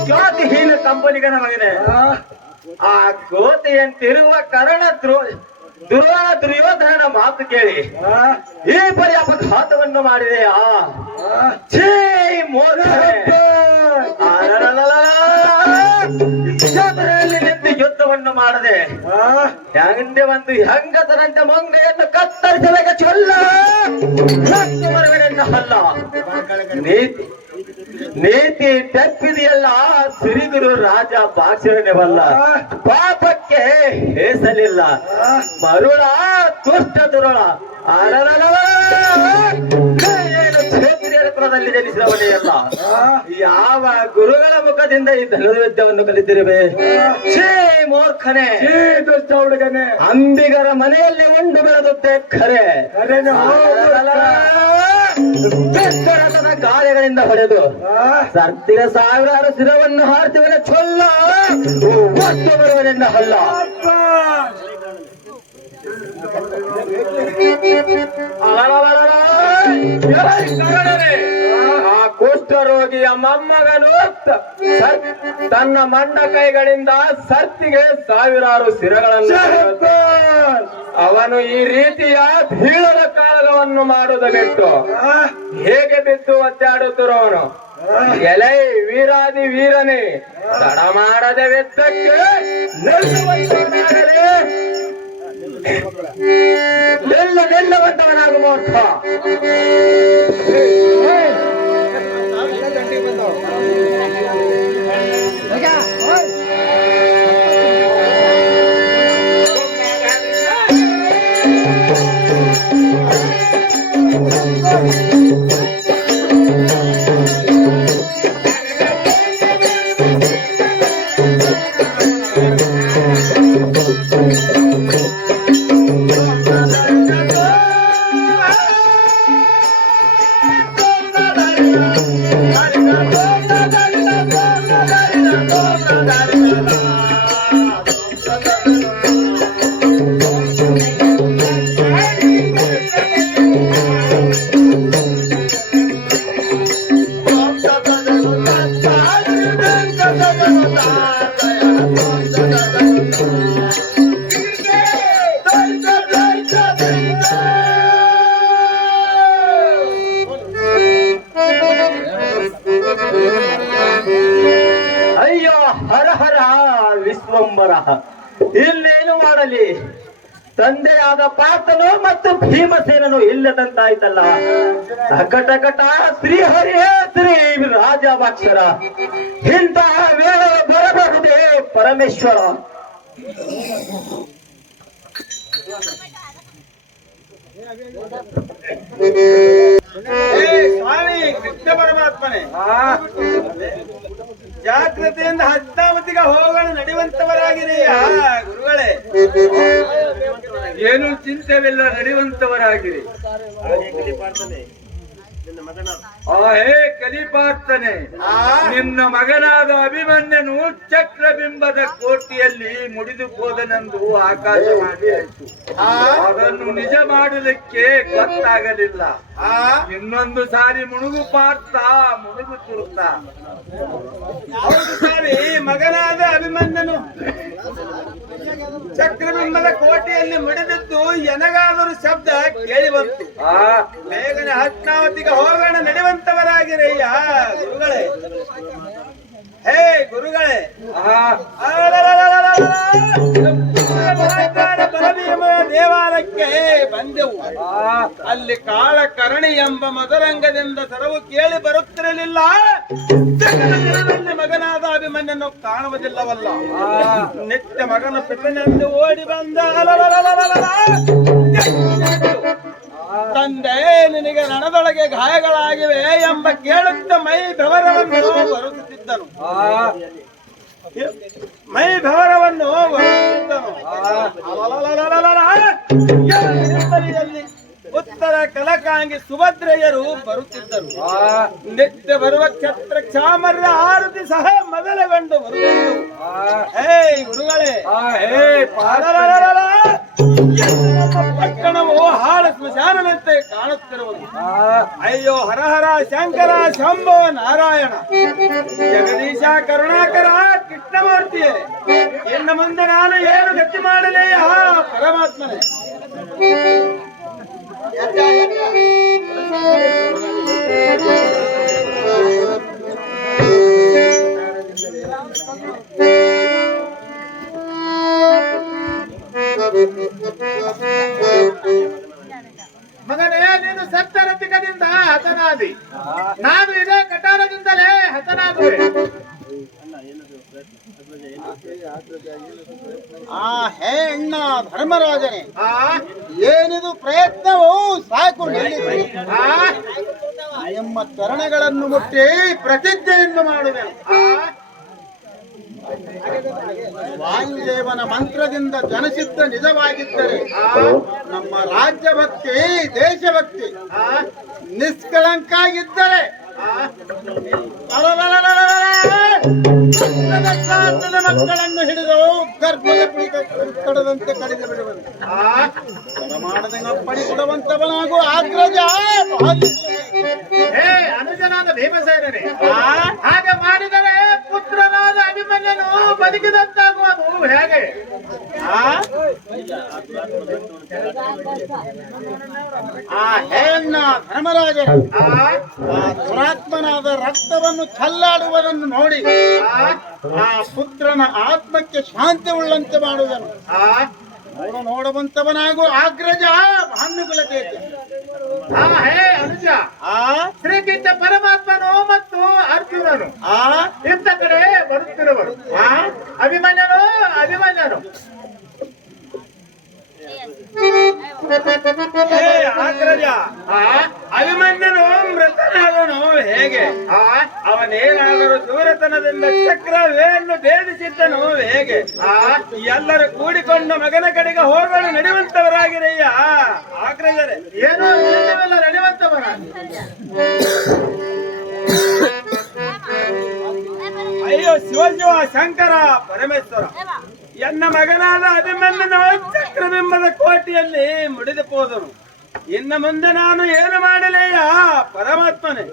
ಜಾತಿಹೀನ ಕಂಪನಿಗೆ ನಮಗಿದೆ. ಆ ಗೋತೆಯಂತಿರುವ ಕರ್ಣ ದುರ್ಯೋಧನ ದುರ್ಯೋಧನನ ಮಾತು ಕೇಳಿ ಈ ಪರಿ ಅಪಘಾತವನ್ನು ಮಾಡಿದೆಯಾ? ಛೀ ಜಾತ್ರೆಯಲ್ಲಿ ನಿಂತು ಯುದ್ಧವನ್ನು ಮಾಡದೆ ಹೆಂಗೆ ಒಂದು ಹೆಂಗತರಂತೆ ಮಂಗನೆಯನ್ನು ಕತ್ತರಿಸಬೇಕ ಚೊಲ್ಲ ಮರಗಡೆಯನ್ನು ಅಲ್ಲ. ನೀತಿ ತಪ್ಪಿದೆಯಲ್ಲ ಸಿರಿಗುರು ರಾಜ ಬಾಕ್ಷರನೇವಲ್ಲ. ಪಾಪಕ್ಕೆ ಹೇಸಲಿಲ್ಲ ಮರುಳ ದುಷ್ಟ ದುರುಳ ಕ್ಷೇತ್ರೀಯರ ಕುಲದಲ್ಲಿ ಜನಿಸಿದವನೆಯಲ್ಲ. ಯಾವ ಗುರುಗಳ ಮುಖದಿಂದ ಈ ಧನುರ್ವಿದ್ಯವನ್ನು ಕಲಿತಿರುವೆ? ಛೇ ಮೂರ್ಖನೆ, ದುಷ್ಟ ಹುಡುಗನೇ, ಅಂಬಿಗರ ಮನೆಯಲ್ಲಿ ಉಂಡು ಬೆಳೆದುತ್ತೆ ಖರೆ. ರಥದ ಗಾಳಿಗಳಿಂದ ಹೊಡೆದು ಸರ್ತಿಗ ಸಾವಿರಾರು ಶಿರವನ್ನು ಹಾರ್ತಿವನ ಚೊಲ್ಲ ಒತ್ತು ಬರುವನೆಂದ ಹಲ್ಲ. ಆ ಕುಷ್ಠರೋಗಿಯ ಮೊಮ್ಮಗನು ತನ್ನ ಮಂಡ ಕೈಗಳಿಂದ ಸರ್ತಿಗೆ ಸಾವಿರಾರು ಶಿರಗಳನ್ನು ಅವನು ಈ ರೀತಿಯ ಬೀಳದ ಕಾಳಗವನ್ನು ಮಾಡುವುದು ಬಿಟ್ಟು ಹೇಗೆ ಬಿದ್ದು ಒದ್ದಾಡುತ್ತಿರುವವನು? ಎಲೈ ವೀರಾದಿ ವೀರನೇ, ತಡ ಮಾಡದೆ ವೆದ್ದಕ್ಕೆ ನಿಲ್ಲುವಂತವನಾಗು ಮೂರ್ಖ. ಅಯ್ಯೋ ಹರ ಹರ ವಿಶ್ವಂಬರ, ಇನ್ನೇನು ಮಾಡಲಿ? ತಂದೆಯಾದ ಪಾರ್ಥನು ಮತ್ತು ಭೀಮಸೇನನು ಇಲ್ಲದಂತಾಯ್ತಲ್ಲ. ಅಕಟಕಟ ಶ್ರೀಹರಿಯೇ ಶ್ರೀ ರಾಜಭಾಕ್ಷರ, ಇಂತಹ ವೇಳ ಬರಬಹುದೇ ಪರಮೇಶ್ವರ? ಸ್ವಾಮಿ ಕೃಷ್ಣ ಪರಮಾತ್ಮನೇ, ಜಾಗೃತಿಯಿಂದ ಹಸ್ತಾವತಿಗೆ ಹೋಗೋಣ ನಡೆಯುವಂತವರಾಗಿದೆಯಾ ಗುರುಗಳೇ? ಏನು ಚಿಂತೆವಿಲ್ಲ, ನಡೆಯುವಂತವರಾಗಿರಿ. ಹೇ ಕಲಿಪಾರ್ತನೆ, ನಿನ್ನ ಮಗನಾದ ಅಭಿಮನ್ಯನು ಚಕ್ರಬಿಂಬದ ಕೋಟಿಯಲ್ಲಿ ಮುಡಿದು ಹೋದನೆಂದು ಆಕಾಶವಾಣಿ ಆಯಿತು. ಅದನ್ನು ನಿಜ ಮಾಡಲಿಕ್ಕೆ ಗೊತ್ತಾಗಲಿಲ್ಲ. ಇನ್ನೊಂದು ಸಾರಿ ಮುಳುಗು ಪಾರ್ಥ ಮುಳುಗು ತುರ್ತ. ಹೌದು ಸಾರಿ, ಮಗನಾದ ಅಭಿಮನ್ಯನು ಚಕ್ರಬಿಂಬದ ಕೋಟೆಯಲ್ಲಿ ಮುಡಿದದ್ದು ಎನಗಾದರೂ ಶಬ್ದ ಕೇಳಿ ಬಂತು. ಬೇಗನೆ ಹತ್ನಾವತಿಗೆ ಹೋಗೋಣ, ನಡೆಯುವಂತವರಾಗಿರಯ್ಯ ಗುರುಗಳೇ. ಹೇ ಗುರುಗಳೇ, ಬಲಭೀಮ ದೇವಾಲಯಕ್ಕೆ ಬಂದೆವು. ಅಲ್ಲಿ ಕಾಳಕರ್ಣಿ ಎಂಬ ಮದರಂಗದಿಂದ ಸರವು ಕೇಳಿ ಬರುತ್ತಿರಲಿಲ್ಲ. ಮಗನಾದ ಅಭಿಮನ್ಯನು ಕಾಣುವುದಿಲ್ಲವಲ್ಲ. ನಿತ್ಯ ಮಗನ ಪಿತನೆಂದು ಓಡಿ ಬಂದ. ತಂದೆ, ನಿನಗೆ ರಣದೊಳಗೆ ಗಾಯಗಳಾಗಿವೆ ಎಂಬ ಕೇಳುತ್ತ ಮೈ ಬೆವರವನ್ನು ಬರುತ್ತಿದ್ದನು. ಮೈ ಬೆವರವನ್ನು ಬರುತ್ತಿದ್ದನು. ಉತ್ತರ ಕಲಕಾಂಗಿ ಸುಭದ್ರೆಯರು ಬರುತ್ತಿದ್ದರು. ನಿತ್ಯ ಬರುವ ಕ್ಷತ್ರ ಕ್ಷಾಮರ್ಯ ಆರತಿ ಸಹ ಮೊದಲಗೊಂಡು ಬರುತ್ತಿದ್ದರು. ಹೇ ಗುರುಗಳೇ, ಪಟ್ಟಣವು ಹಾಳು ಸ್ಮಶಾನದಂತೆ ಕಾಣುತ್ತಿರುವುದು. ಅಯ್ಯೋ ಹರ ಹರ ಶಂಕರ ಶಂಭೋ ನಾರಾಯಣ ಜಗದೀಶ ಕರುಣಾಕರ ಕೃಷ್ಣಮೂರ್ತಿಯೇ, ಇನ್ನು ಮುಂದೆ ನಾನು ಏನು ಗತಿ ಮಾಡಲೇ ಪರಮಾತ್ಮನೇ. ಮಗನೇ, ನೀನು ಸತ್ತರತಿಕದಿಂದ ಹತನಾದಿ, ನಾನು ಇದೇ ಕಟಾರದಿಂದಲೇ ಹತನಾದುವೆ. ಹೇ ಅಣ್ಣ ಧರ್ಮರಾಜನೇ, ಏನಿದು ಪ್ರಯತ್ನವು ಸಾಕು ನಿಲ್ಲಿಸಿ. ನಿಮ್ಮ ಚರಣಗಳನ್ನು ಮುಟ್ಟಿ ಪ್ರತಿಜ್ಞೆಯನ್ನು ಮಾಡುವೆ. ವಾಯುದೇವನ ಮಂತ್ರದಿಂದ ಜನಿಸಿದ್ದ ನಿಜವಾಗಿದ್ದರೆ ನಮ್ಮ ರಾಜ್ಯ ಭಕ್ತಿ, ದೇಶಭಕ್ತಿ ನಿಷ್ಕಳಂಕ ಇದ್ದರೆ ಮಕ್ಕಳನ್ನು ಹಿಡಿದು ಗರ್ಭದ ಕಡದಂತೆ ಕಡಿದು ಬಿಡುವಂತೆ ಪಡಿ ಕೊಡುವಂತವನಾಗೂ ಆಗ್ರಜ. ಹೇ ಅನುಜನಾದ ಭೀಮಸೇನನೇ, ಹಾಗೆ ಮಾಡಿದರೆ ಪುತ್ರನಾದ ಅಭಿಮನ್ಯನು ಬದುಕಿದಂತಾಗುವುದು ಹೇಗೆ? ಹೇನ್ನ ಧರ್ಮರಾಜ, ದುರಾತ್ಮನಾದ ರಕ್ತವನ್ನು ಚಲ್ಲಾಡುವುದನ್ನು ನೋಡಿ ಆ ಪುತ್ರನ ಆತ್ಮಕ್ಕೆ ಶಾಂತಿ ಉಳ್ಳಂತೆ ಮಾಡುವನು. ನೋಡುವಂತವನಾಗೂ ಆಗ್ರಜ ಭಾನುಗುಲತೇತಿ. ಹೇ ಅನುಜ, ಶ್ರೀಕೃಷ್ಣ ಪರಮಾತ್ಮನು ಮತ್ತು ಅರ್ಜುನನು ಇಂಥ ಕಡೆ ಬರುತ್ತಿರುವರು. ಅಭಿಮನ್ಯನು ಆಗ್ರಜ, ಅಭಿಮನ್ಯನು ಮೃತನಾದನು ಹೇಗೆ? ಅವನೇನಾದರೂ ದೂರತನದಿಂದ ಚಕ್ರವೇನು ಭೇದಿಸಿದ್ದನು ಹೇಗೆ? ಎಲ್ಲರೂ ಕೂಡಿಕೊಂಡು ಮಗನ ಕಡೆಗೆ ಹೋಗೋಣ, ನಡೆಯುವಂತವರಾಗಿರಯ್ಯ ಆಗ್ರಜರೇ. ಏನೋ ನಡೆಯುವಂತವರ. ಅಯ್ಯೋ ಶಿವಶಿವ ಶಂಕರ ಪರಮೇಶ್ವರ, ಎನ್ನ ಮಗನಾದ ಅಭಿಮನ್ಯನು ಚಕ್ರಬಿಂಬದ ಕೋಟೆಯಲ್ಲಿ ಮುಡಿದು ಹೋದನು. ಇನ್ನು ಮುಂದೆ ನಾನು ಏನು ಮಾಡಲೆಯ ಪರಮಾತ್ಮನೇ.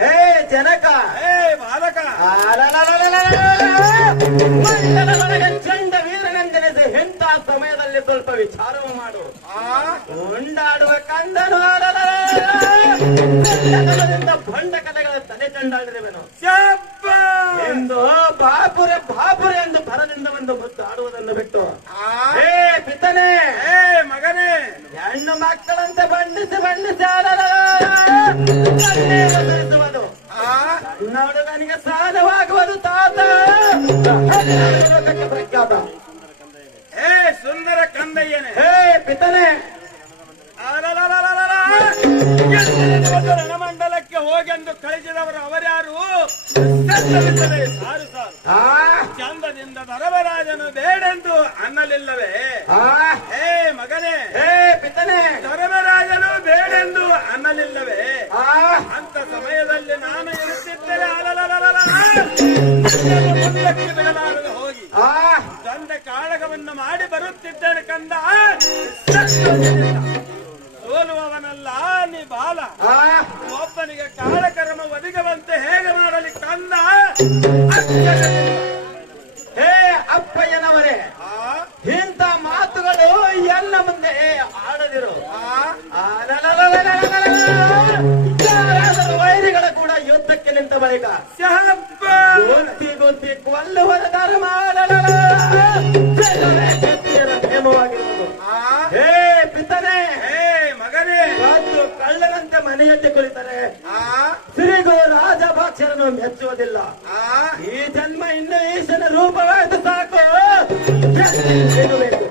ಹೇ ಜನಕ, ಹೇ ಬಾಲಕ, ಚಂಡ ವೀರನೆಂದೆನಿಸಿ ಇಂಥ ಸಮಯದಲ್ಲಿ ಸ್ವಲ್ಪ ವಿಚಾರವು ಮಾಡು. ಉಂಡಾಡುವ ಕಂದನು ಭಂಡ ಕಲೆಗಳ ತಲೆ ಚಂಡಾಡಿರುವೆನು ಎಂದು ಬಾಪುರೆ ಬಾಪುರೆ ಎಂದು ಭರದಿಂದ ಒಂದು ಮುತ್ತು ಆಡುವುದನ್ನು ಬಿಟ್ಟು, ಹೇ ಪಿತನೆ, ಹೇ ಮಗನೇ, ಹೆಣ್ಣು ಮಕ್ಕಳಂತೆ ಬಣ್ಣಿಸಿ ಬಣ್ಣಿಸಿ ಒದರಿಸುವುದು ಸಣ್ಣ ಹುಡುಗನಿಗೆ ಸಾಧವಾಗುವುದು ತಾತ ಪ್ರಖ್ಯಾತ. ಹೇ ಸುಂದರ ಕಂದಯ್ಯನೇ, ಹೇ ಪಿತನೆ, ರಣಮಂಡಲಕ್ಕೆ ಹೋಗೆಂದು ಕಳಿಸಿದವರು ಅವರ್ಯಾರು? ಸಾರು ಸಾರು ಚಂದದಿಂದ ಧರ್ಮರಾಜನು ಬೇಡೆಂದು ಅನ್ನಲಿಲ್ಲವೇ? ಹೇ ಮಗನೇ, ಹೇ ಪಿತನೆ, ಧರ್ಮರಾಜನು ಬೇಡೆಂದು ಅನ್ನಲಿಲ್ಲವೇ? ಅಂತ ಸಮಯದಲ್ಲಿ ನಾನು ಇರುತ್ತಿದ್ದರೆ ಮುಂದಕ್ಕೆ ಬಿಡಲಾರದು ಹೋಗಿ ತಂದೆ ಕಾಳಗವನ್ನು ಮಾಡಿ ಬರುತ್ತಿದ್ದೇನೆ ಕಂದ. ಸೋಲುವವನಲ್ಲ ನೀ ಬಾಲ, ಒಬ್ಬನಿಗೆ ಕಾಳಕರ್ಮ ಒದಗುವಂತೆ ಹೇಗೆ ಮಾಡಲಿ ಕಂದ? ಹೇ ಅಪ್ಪಯ್ಯನವರೇ, ಇಂಥ ಮಾತುಗಳು ಎಲ್ಲ ಮುಂದೆ ಆಡದಿರು. ಯಾರಾದರೂ ವೈರಿಗಳ ಕೂಡ ಯುದ್ಧಕ್ಕೆ ನಿಂತ ಬಳಿಕ ಗೊತ್ತಿ ಗೊತ್ತಿ ಕೊಲ್ಲುವರ ಧರ್ಮ ನೇಮವಾಗಿರುವುದು. ಹೇ ಪಿತನೆ, ಹೇ ಮಗನೇ, ಮತ್ತು ಕಳ್ಳನಂತೆ ಮನೆಯಲ್ಲಿ ಕುಳಿತರೆ ಶ್ರೀಗುರು ರಾಜಭಾಕ್ಷರನ್ನು ಮೆಚ್ಚುವುದಿಲ್ಲ. ಈ ಜನ್ಮ ಇನ್ನು ಈಶನ ರೂಪವಾದ ಸಾಕು. ಏನು ಬೇಕು?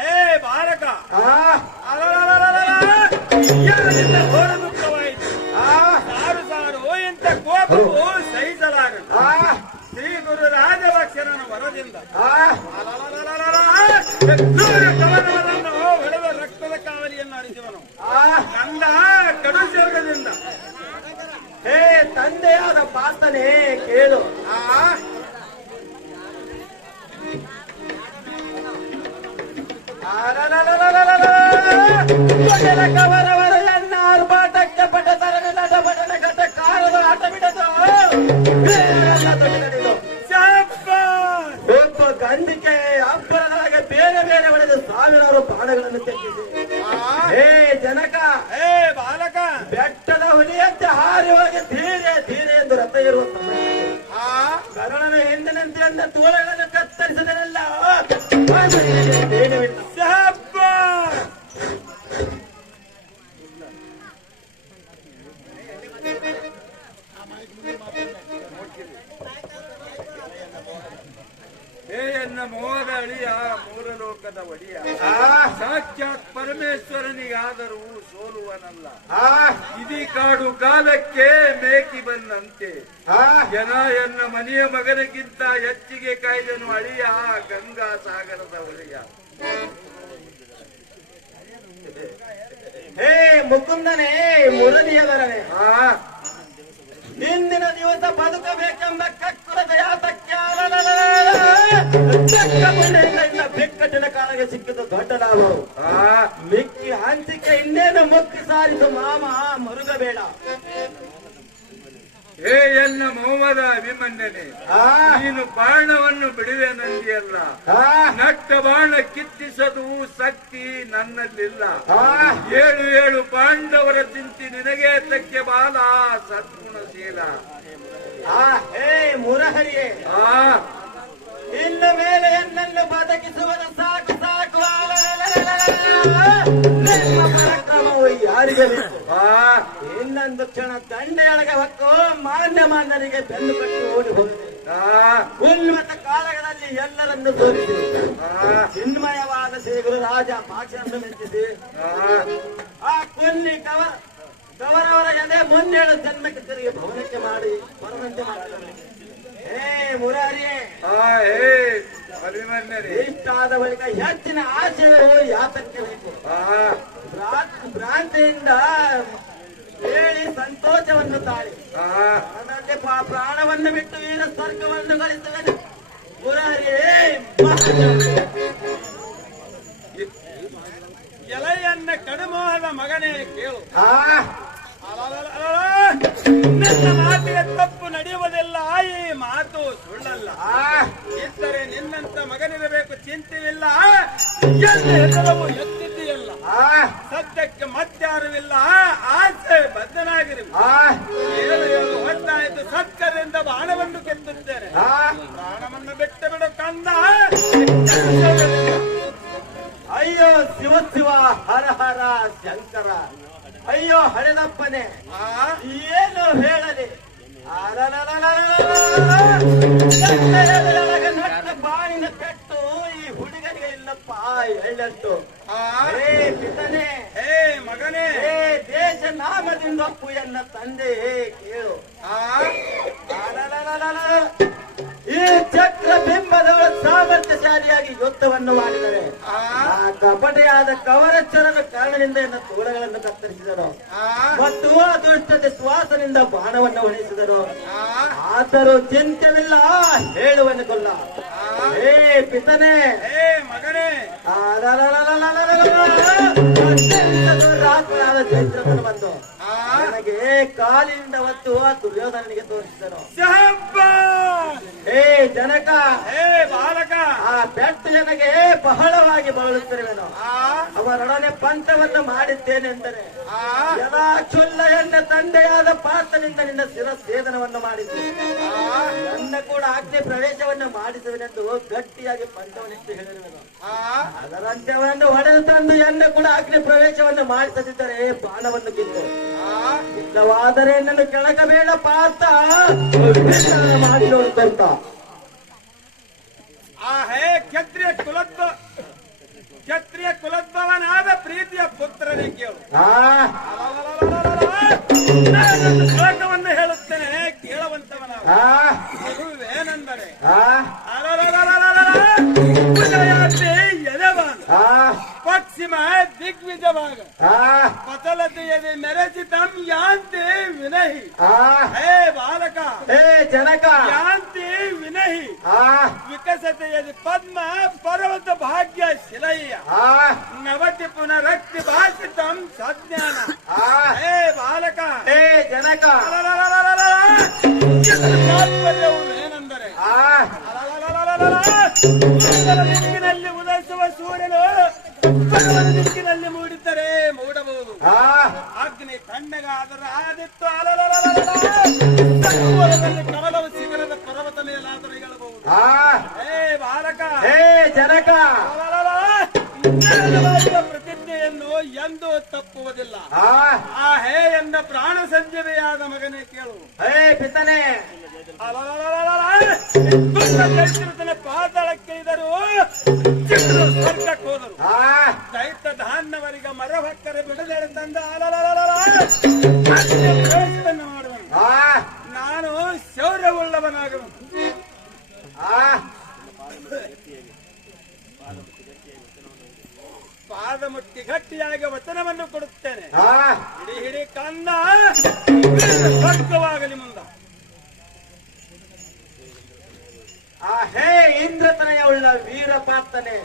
ಹೇ ಬಾಲಕ, ಯಾರಿಂದ ಘೋರ ದುಃಖವಾಯಿತು. ಸಾರು ಸಾರು ಇಂಥ ಕೋಪವು ಸಹಿಸಲಾಗದು. ಶ್ರೀ ಗುರು ರಾಜಭಕ್ಷರನ ವರದಿಂದ ಕವನವನ್ನು ಹೊಡೆದ ರಕ್ತದ ಕಾವಲಿಯನ್ನು ಅರಿಸುವನು ಕಂದ ಕಡು ಸೇವಕದಿಂದ. ಹೇ ತಂದೆಯಾದ ಪಾತನೆ ಕೇಳು. ಕವರವರ ಎನ್ನ ಆರ್ಭಾಟಕ್ಕೆ ಪಟ ತರಗ ನಟ ಪಟನ ಘಟ ಕಾರದ ಆಟ ಬಿಡದು ಒಬ್ಬ ಗಂಡಿಕೆ ಅಬ್ಬರದೊಳಗೆ ಬೇರೆ ಬೇರೆ ಹೊಡೆದು ಸಾವಿರಾರು ಬಾಣಗಳನ್ನು ತೆಗೆದಿದೆ. ಹೇ ಜನಕ, ಹೇ ಬಾಲಕ, ಬೆಟ್ಟದ ಹುಲಿಯಂತೆ ಹಾರಿ ಹೋಗಿ ಧೀರೆ ಧೀರೆ ಎಂದು ರಥ ಇರುವ ಕರುಣನ ಹಿಂದಿನಂತೆ ಅಂದ ತೋಳಗಳನ್ನು ಕತ್ತರಿಸಿದರೆಲ್ಲ ಬೇಡವಿಲ್ಲ. ಹೇ ಎನ್ನ ಮೋಹದ ಅಳಿಯ, ಮೂರ ಲೋಕದ ಒಡೆಯ, ಸಾಕ್ಷಾತ್ ಪರಮೇಶ್ವರನಿಗಾದರೂ ಸೋಲುವನಲ್ಲ. ಇದಿ ಕಾಡು ಕಾಲಕ್ಕೆ ಮೇಕಿ ಬಂದಂತೆ ಜನ ಎನ್ನ ಮನೆಯ ಮಗನಿಗಿಂತ ಹೆಚ್ಚಿಗೆ ಕಾಯ್ದನು ಅಳಿಯ, ಗಂಗಾ ಸಾಗರದ ಒಡೆಯ. ಹೇ ಮುಕುಂದನೇ, ಮುರಳಿಯದರನೇ, ಇಂದಿನ ದಿವಸ ಬದುಕಬೇಕೆಂಬ ಕಕ್ಕುಲದ ಯಾತಕ್ಕೆ ಇನ್ನ ಬೆಕ್ಕಟ್ಟಿನ ಕಾಲಕ್ಕೆ ಸಿಕ್ಕಿದ್ದು ದೊಡ್ಡ ಲಾಭವು. ಮಿಕ್ಕಿ ಹಂಚಿಕೆ ಇನ್ನೇನು ಮುಕ್ಕಿ ಸಾರಿದು ಮಾಮ ಮರುಗಬೇಡ. ಹೇ ಎನ್ನ ಮೌಮದ ಅಭಿಮನ್ಯನೆ, ನೀನು ಬಾಣವನ್ನು ಬಿಡುವೆ ನಂದಿಯಲ್ಲ. ನಟ್ಟ ಬಾಣ ಕಿತ್ತಿಸದು ಶಕ್ತಿ ನನ್ನಲ್ಲಿಲ್ಲ. 7 ಪಾಂಡವರ ಚಿಂತಿ ನಿನಗೆ ತಕ್ಕೆ ಬಾಲ ಸದ್ಗುಣಶೀಲ. ಹೇ ಮುರಹರಿಯೇ, ಇನ್ನು ಮೇಲೆ ಎನ್ನನ್ನು ಬದುಕಿಸುವುದು ಸಾಕು ಸಾಕು. ನಿಮ್ಮ ಪರಾಕ್ರಮವು ಯಾರಿಗೆ ಬೇಕು? ಇನ್ನೊಂದು ಕ್ಷಣ ದಂಡೆಯೊಳಗೆ ಹೊಕ್ಕು ಮಾನ್ಯರಿಗೆ ಬೆನ್ನು ಕಟ್ಟಿ ಓಡಿ ಹೋಗಿದೆ. ಉನ್ನತ ಕಾಲಗಳಲ್ಲಿ ಎಲ್ಲರನ್ನು ತೋರಿಸಿ ಚಿನ್ಮಯವಾದ ಶ್ರೀ ಗುರು ರಾಜ ಪಾಕ್ಷವನ್ನು ಮೆಚ್ಚಿಸಿ ಆ ಕೊಲ್ಲಿ ಕವರವರ ಎದೆ ಮುಂದೇಳು ಜನ್ಮಕ್ಕೆ ತಿರುಗಿ ಭವನಕ್ಕೆ ಮಾಡಿ ಬರುವಂತೆ ಮಾಡಿದ. ಹೇ ಮುರಾರಿಯೇ, ಇಷ್ಟಾದ ಬಳಿಕ ಹೆಚ್ಚಿನ ಆಶಯವು ಯಾತಕ್ಕೆ ಬೇಕು? ಭ್ರಾಂತಿಯಿಂದ ಹೇಳಿ ಸಂತೋಷವನ್ನು ತಾಳಿ ಅದರಲ್ಲಿ ಪ್ರಾಣವನ್ನು ಬಿಟ್ಟು ವೀರ ಸ್ವರ್ಗವನ್ನು ಗಳಿಸುವುದು. ಮುರಾರಿಯೇ, ಎಲೆಯನ್ನ ಕಡುಮೋಹದ ಮಗನೇ ಕೇಳು. ನನ್ನ ಮಾತಿಗೆ ತಪ್ಪು ನಡೆಯುವುದಿಲ್ಲ. ಈ ಮಾತು ಸುಳ್ಳಲ್ಲ. ಇದ್ದರೆ ನಿನ್ನಂತ ಮಗನಿರಬೇಕು, ಚಿಂತೆಯಿಲ್ಲ. ಹೆಸರವು ಎತ್ತಿದೆಯಲ್ಲ. ಸದ್ಯಕ್ಕೆ ಮತ್ತಾರುವಿಲ್ಲ. ಆಸೆ ಬದ್ಧನಾಗಿರು. 7 ಹೊತ್ತಾಯಿತು. ಸತ್ಕರಿಂದ ಬಾಣವನ್ನು ಕೆತ್ತುತ್ತೇನೆ. ಪ್ರಾಣವನ್ನು ಬಿಟ್ಟು ಬಿಡು ಕಂದ. ಅಯ್ಯೋ ಶಿವ ಶಿವ, ಹರ ಹರ ಶಂಕರ. ಅಯ್ಯೋ ಹಳೆದಪ್ಪನೆ, ಏನು ಹೇಳಲಿ? ನಟ್ಟ ಬಾಣಿನ ಪೆಟ್ಟು ಈ ಹುಡುಗನಿಗೆ ಇಲ್ಲಪ್ಪ ಎಳ್ಳಟ್ಟು. ಹೇ ಪಿತನೆ, ಹೇ ಮಗನೇ, ಹೇ ದೇಶ ನಾಮದಿಂದಪ್ಪು ಎನ್ನ ತಂದೆ ಕೇಳು. ಈ ಚಕ್ರ ಬಿಂಬದವರ ಸಾಮರ್ಥ್ಯಶಾಲಿಯಾಗಿ ಯುದ್ಧವನ್ನು ಮಾಡಿದರೆ ಆ ಕಪಟೆಯಾದ ಕವರಚ್ಚರನ ಕಾರಣದಿಂದ ಎನ್ನ ತೋಳಗಳನ್ನು ಕತ್ತರಿಸಿದರು ಮತ್ತು ಅದೃಷ್ಟದ ಶ್ವಾಸನಿಂದ ಬಾಣವನ್ನು ಹೊಣಿಸಿದರು. ಆದರೂ ಚಿಂತೆವಿಲ್ಲ, ಹೇಳುವನು ಕೊಲ್ಲ. ಹೇ ಪಿತನೆ, ಹೇ ಮಗನೇ, ರಾತ್ರಿಯಾದ ಚೈತ್ರವನ್ನು ಬಂದು ನನಗೆ ಕಾಲಿನಿಂದ ಹೊತ್ತು ಆ ದುರ್ಯೋಧನನಿಗೆ ತೋರಿಸಿದರು. ಹೇ ಜನಕ, ಹೇ ಬಾಲಕ, ಆ ಪೆಟ್ಟು ನನಗೆ ಬಹಳವಾಗಿ ಬರುತ್ತಿರುವೆನು. ಅವರೊಡನೆ ಪಂಚವನ್ನು ಮಾಡಿದ್ದೇನೆಂದರೆ ಯದಾ ಕ್ಷುಲ್ಲ ಎನ್ನ ತಂದೆಯಾದ ಪಾತ್ರನಿಂದ ನಿನ್ನ ಶಿರಛೇದನವನ್ನು ಮಾಡಿದ್ದೆ. ನನ್ನ ಕೂಡ ಆಜ್ಞೆ ಪ್ರವೇಶವನ್ನು ಮಾಡಿಸುವೆನೆಂದು ಗಟ್ಟಿಯಾಗಿ ಪಂಚವನ್ನಿಟ್ಟು ಹೇಳಿರುವೆನು. ಅದರಂತೆ ಅವನನ್ನು ಹೊಡೆದು ತಂದು ಎನ್ನ ಕೂಡ ಆಜ್ಞೆ ಪ್ರವೇಶವನ್ನು ಮಾಡಿಸದಿದ್ದರೆ ಬಾಣವನ್ನು ಕಿತ್ತು, ಇಲ್ಲವಾದರೆ ನನ್ನ ಕೆಳಕಬೇಡ ಪಾತ ಮಾಡಿ ನೋಡ್ಕೊಂತ. ಹೇ ಕ್ಷತ್ರಿಯ ಕುಲೋದ್ಭವನಾದ ಪ್ರೀತಿಯ ಪುತ್ರನೇ ಕೇಳು. ಶ್ಲೋಕವನ್ನು ಹೇಳುತ್ತೇನೆ, ಕೇಳುವಂತವನ ಮಗುವೇನೆಂದರೆ ಎದೆವಾಗ ಪಶ್ಚಿಮ ದಿಗ್ವಿಜವಾಗ ಪತಲತೆಯದೆ ಮೆರೆಸಿತಂ ಯಾಂತಿ ವಿನಹಿ. ಹೇ ಬಾಲಕ, ಹೇ ಜನಕ, ಯಾಂತಿ ವಿನಹಿ ವಿಕಸತೆಯದಿ ಪದ್ಮ ಪರ್ವತ ಭಾಗ್ಯ ಶಿಲಯ್ಯ ನವತಿ ಪುನರಕ್ತಿ ಭಾಷಿತಂ ಸಜ್ಞಾನ. ಹೇ ಬಾಲಕ, ಹೇ ಜನಕ, ಏನೆಂದರೆ ದಿಕ್ಕಿನಲ್ಲಿ ಉದಯಿಸುವ ಸೂರ್ಯನು ದಿಕ್ಕಿನಲ್ಲಿ ಮೂಡಿದ್ದರೆ ಮೂಡಬಹುದು. ಅಗ್ನಿ ತಣ್ಣಗಾದರೆ ಆದಿತ್ತು ಕಮಲವು ಶಿಖರದ ಪರ್ವತ ಮೇಲಾದರೆ ಹೇಳಬಹುದು. ಹೇ ಬಾಲಕ, ಹೇ ಜನಕ, ಪ್ರತಿಜ್ಞೆಯನ್ನು ಎಂದೂ ತಪ್ಪುವುದಿಲ್ಲ. ಹೇ ಎಂದ ಪ್ರಾಣ ಸಂಜೀವಿಯಾದ ಮಗನೇ ಕೇಳು. ಹೇ ಪಿತನೆ, ಚೈತ್ರತನ ಪಾತಾಳಕ್ಕೆ ಇದ್ದರು, ಸ್ವರ್ಗಕ್ಕೆ ಹೋದರು. ದೈತ್ಯ ಧಾನ್ಯವರಿಗೆ ಮರ ಹೊಕ್ಕರೆ ಬಿಡದೆ ತಂದ ಪ್ರವೇಶವನ್ನು ಮಾಡುವನು. ನಾನು ಶೌರ್ಯವುಳ್ಳವನಾಗುವನು. ಪಾದ ಮುಟ್ಟಿ ಗಟ್ಟಿಯಾಗಿ ವಚನವನ್ನು ಕೊಡುತ್ತೇನೆ. ಹಿಡಿ ಹಿಡಿ ಕನ್ನ ಸ್ವರ್ಗವಾಗಲಿ ಮುಂದ. ಹೇ ಇಂದ್ರತನಯ ಉಳ್ಳ ಮಾಡ್ತಾನೆ.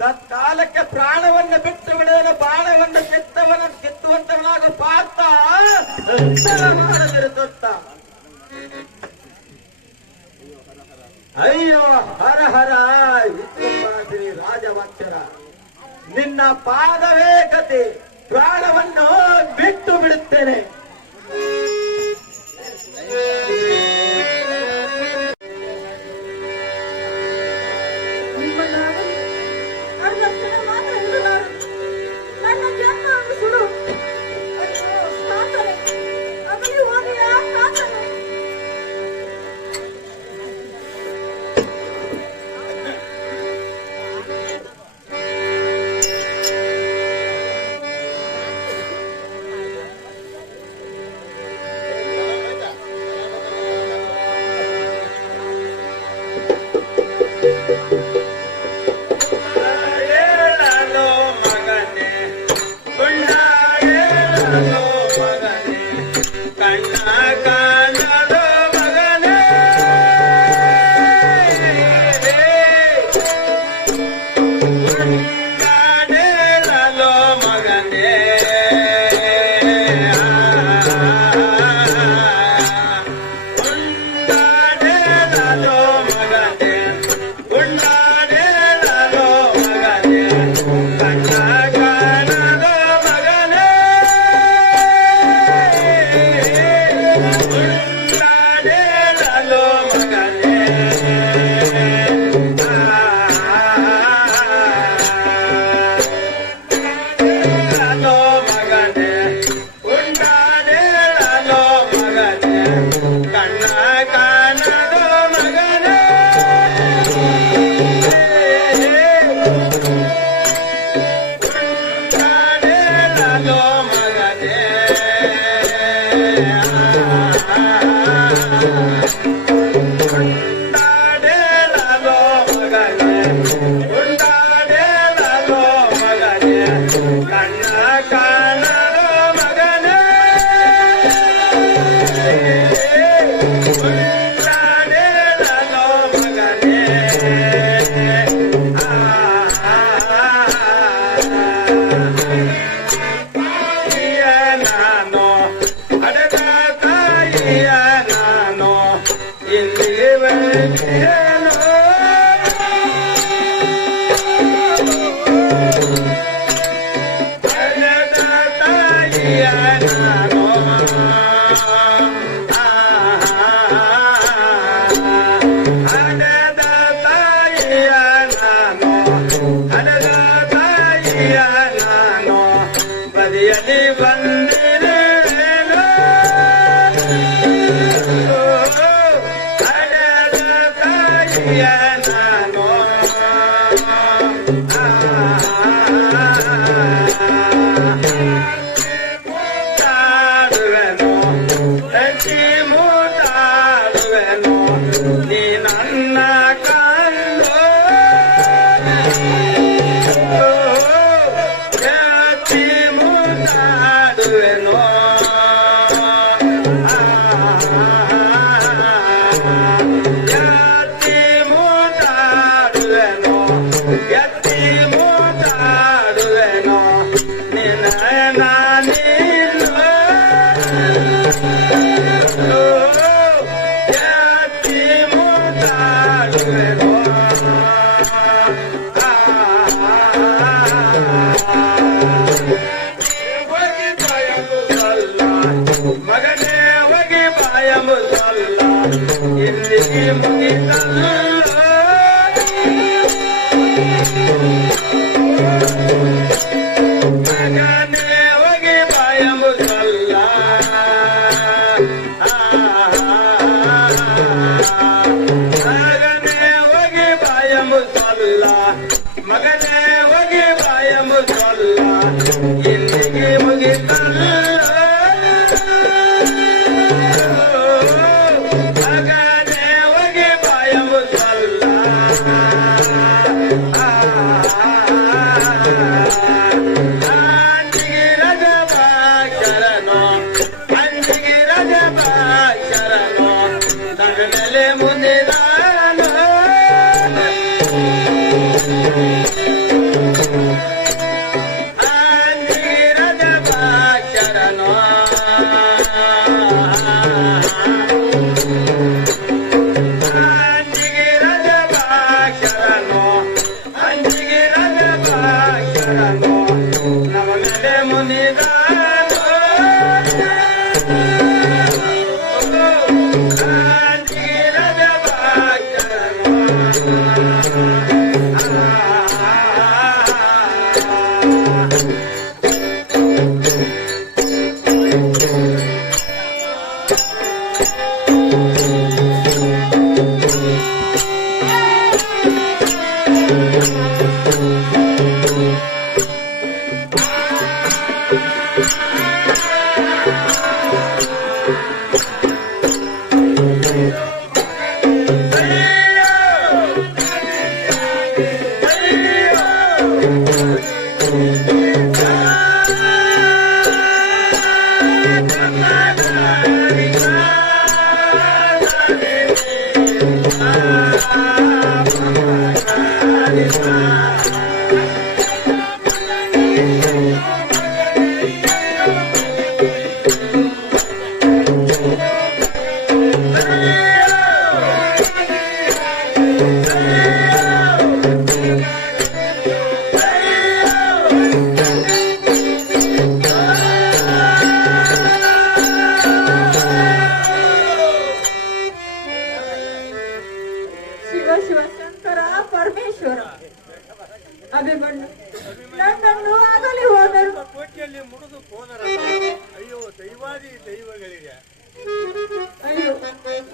ತತ್ಕಾಲಕ್ಕೆ ಪ್ರಾಣವನ್ನು ಬಿಟ್ಟು ಬಿಡೋನು ಬಾಣವನ್ನು ಕೆತ್ತುವಂತವನಾಗ ಪಾರ್ಥ ಮಾಡದಿರುತ್ತ. ಅಯ್ಯೋ ಹರ ಹರ ವಿಶ್ವಪಾಸಿನಿ ರಾಜವಾಕ್ಷರ, ನಿನ್ನ ಪಾದವೇ ಗತಿ, ಪ್ರಾಣವನ್ನು ಬಿಟ್ಟು ಬಿಡುತ್ತೇನೆ. ನನ್ನ ಜನ್ಮವನ್ನು ಸುಡು. ಅಯ್ಯೋ ಸಾಕನೆ, ಅಗಲಿ ಹೋದೆಯಾ ಸಾಕನೆ. ಮಗನೇ ಹೋಗಿ ಬಾಯ ಅಯ್ಯೋ ದೈವಾದಿ ದೈವಗಳಿಗೆ ಅಯ್ಯೋ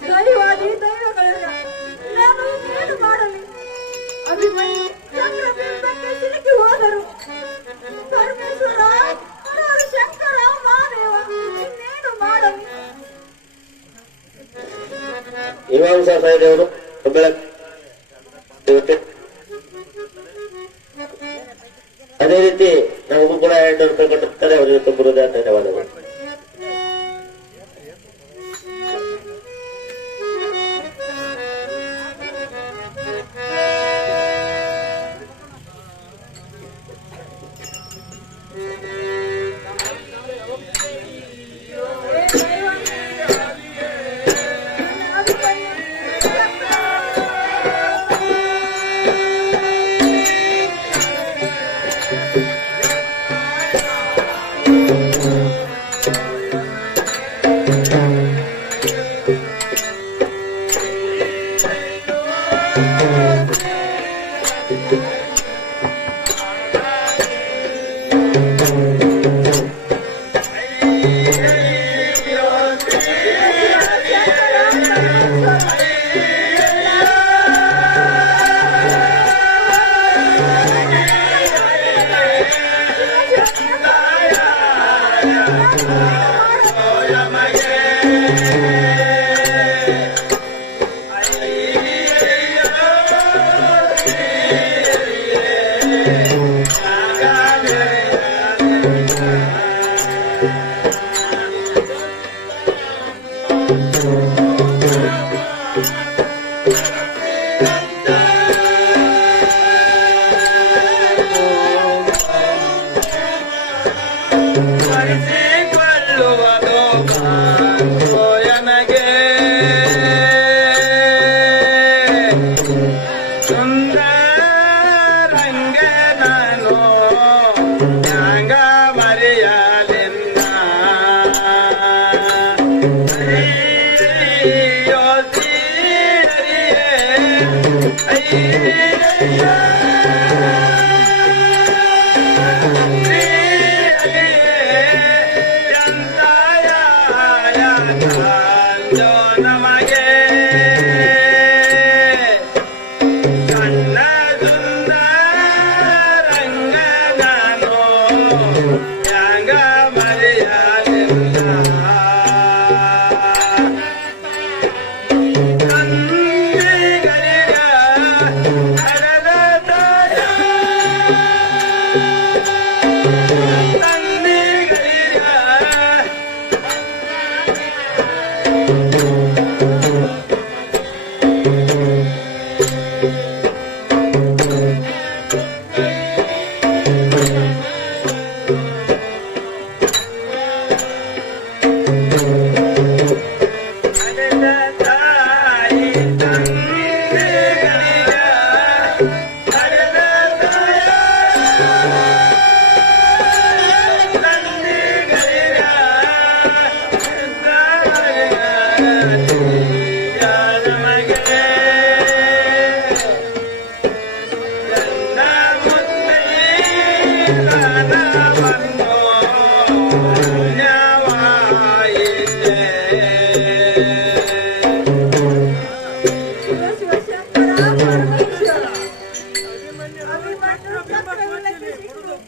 ದೈವಾದಿ ದೈವಗಳೆಲ್ಲ ನಾನು ಏನು ಮಾಡಲಿ? ಅಭಿಮನ್ಯು ಚಕ್ರವ್ಯೂಹಕ್ಕೆ ಸಿಲುಕಿ ಹೋದರು. ಪರಮೇಶ್ವರ, ಹರಹರ ಶಂಕರ, ಮಹಾದೇವ, ಇನ್ನೇನು ಮಾಡಲಿ? ಮೀಮಾಂಸಾ ಸಾಯಿದೇವರು ಅದೇ ರೀತಿ ನಮಗೂ ಕೂಡ ಹೆಣ್ಣನ್ನು ಕಳ್ಕೊಂಡಿರ್ತಾರೆ. ಅವರಿಗೆ ತುಂಬ ಧನ್ಯವಾದಗಳು.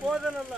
ಹೋದನಲ್ಲ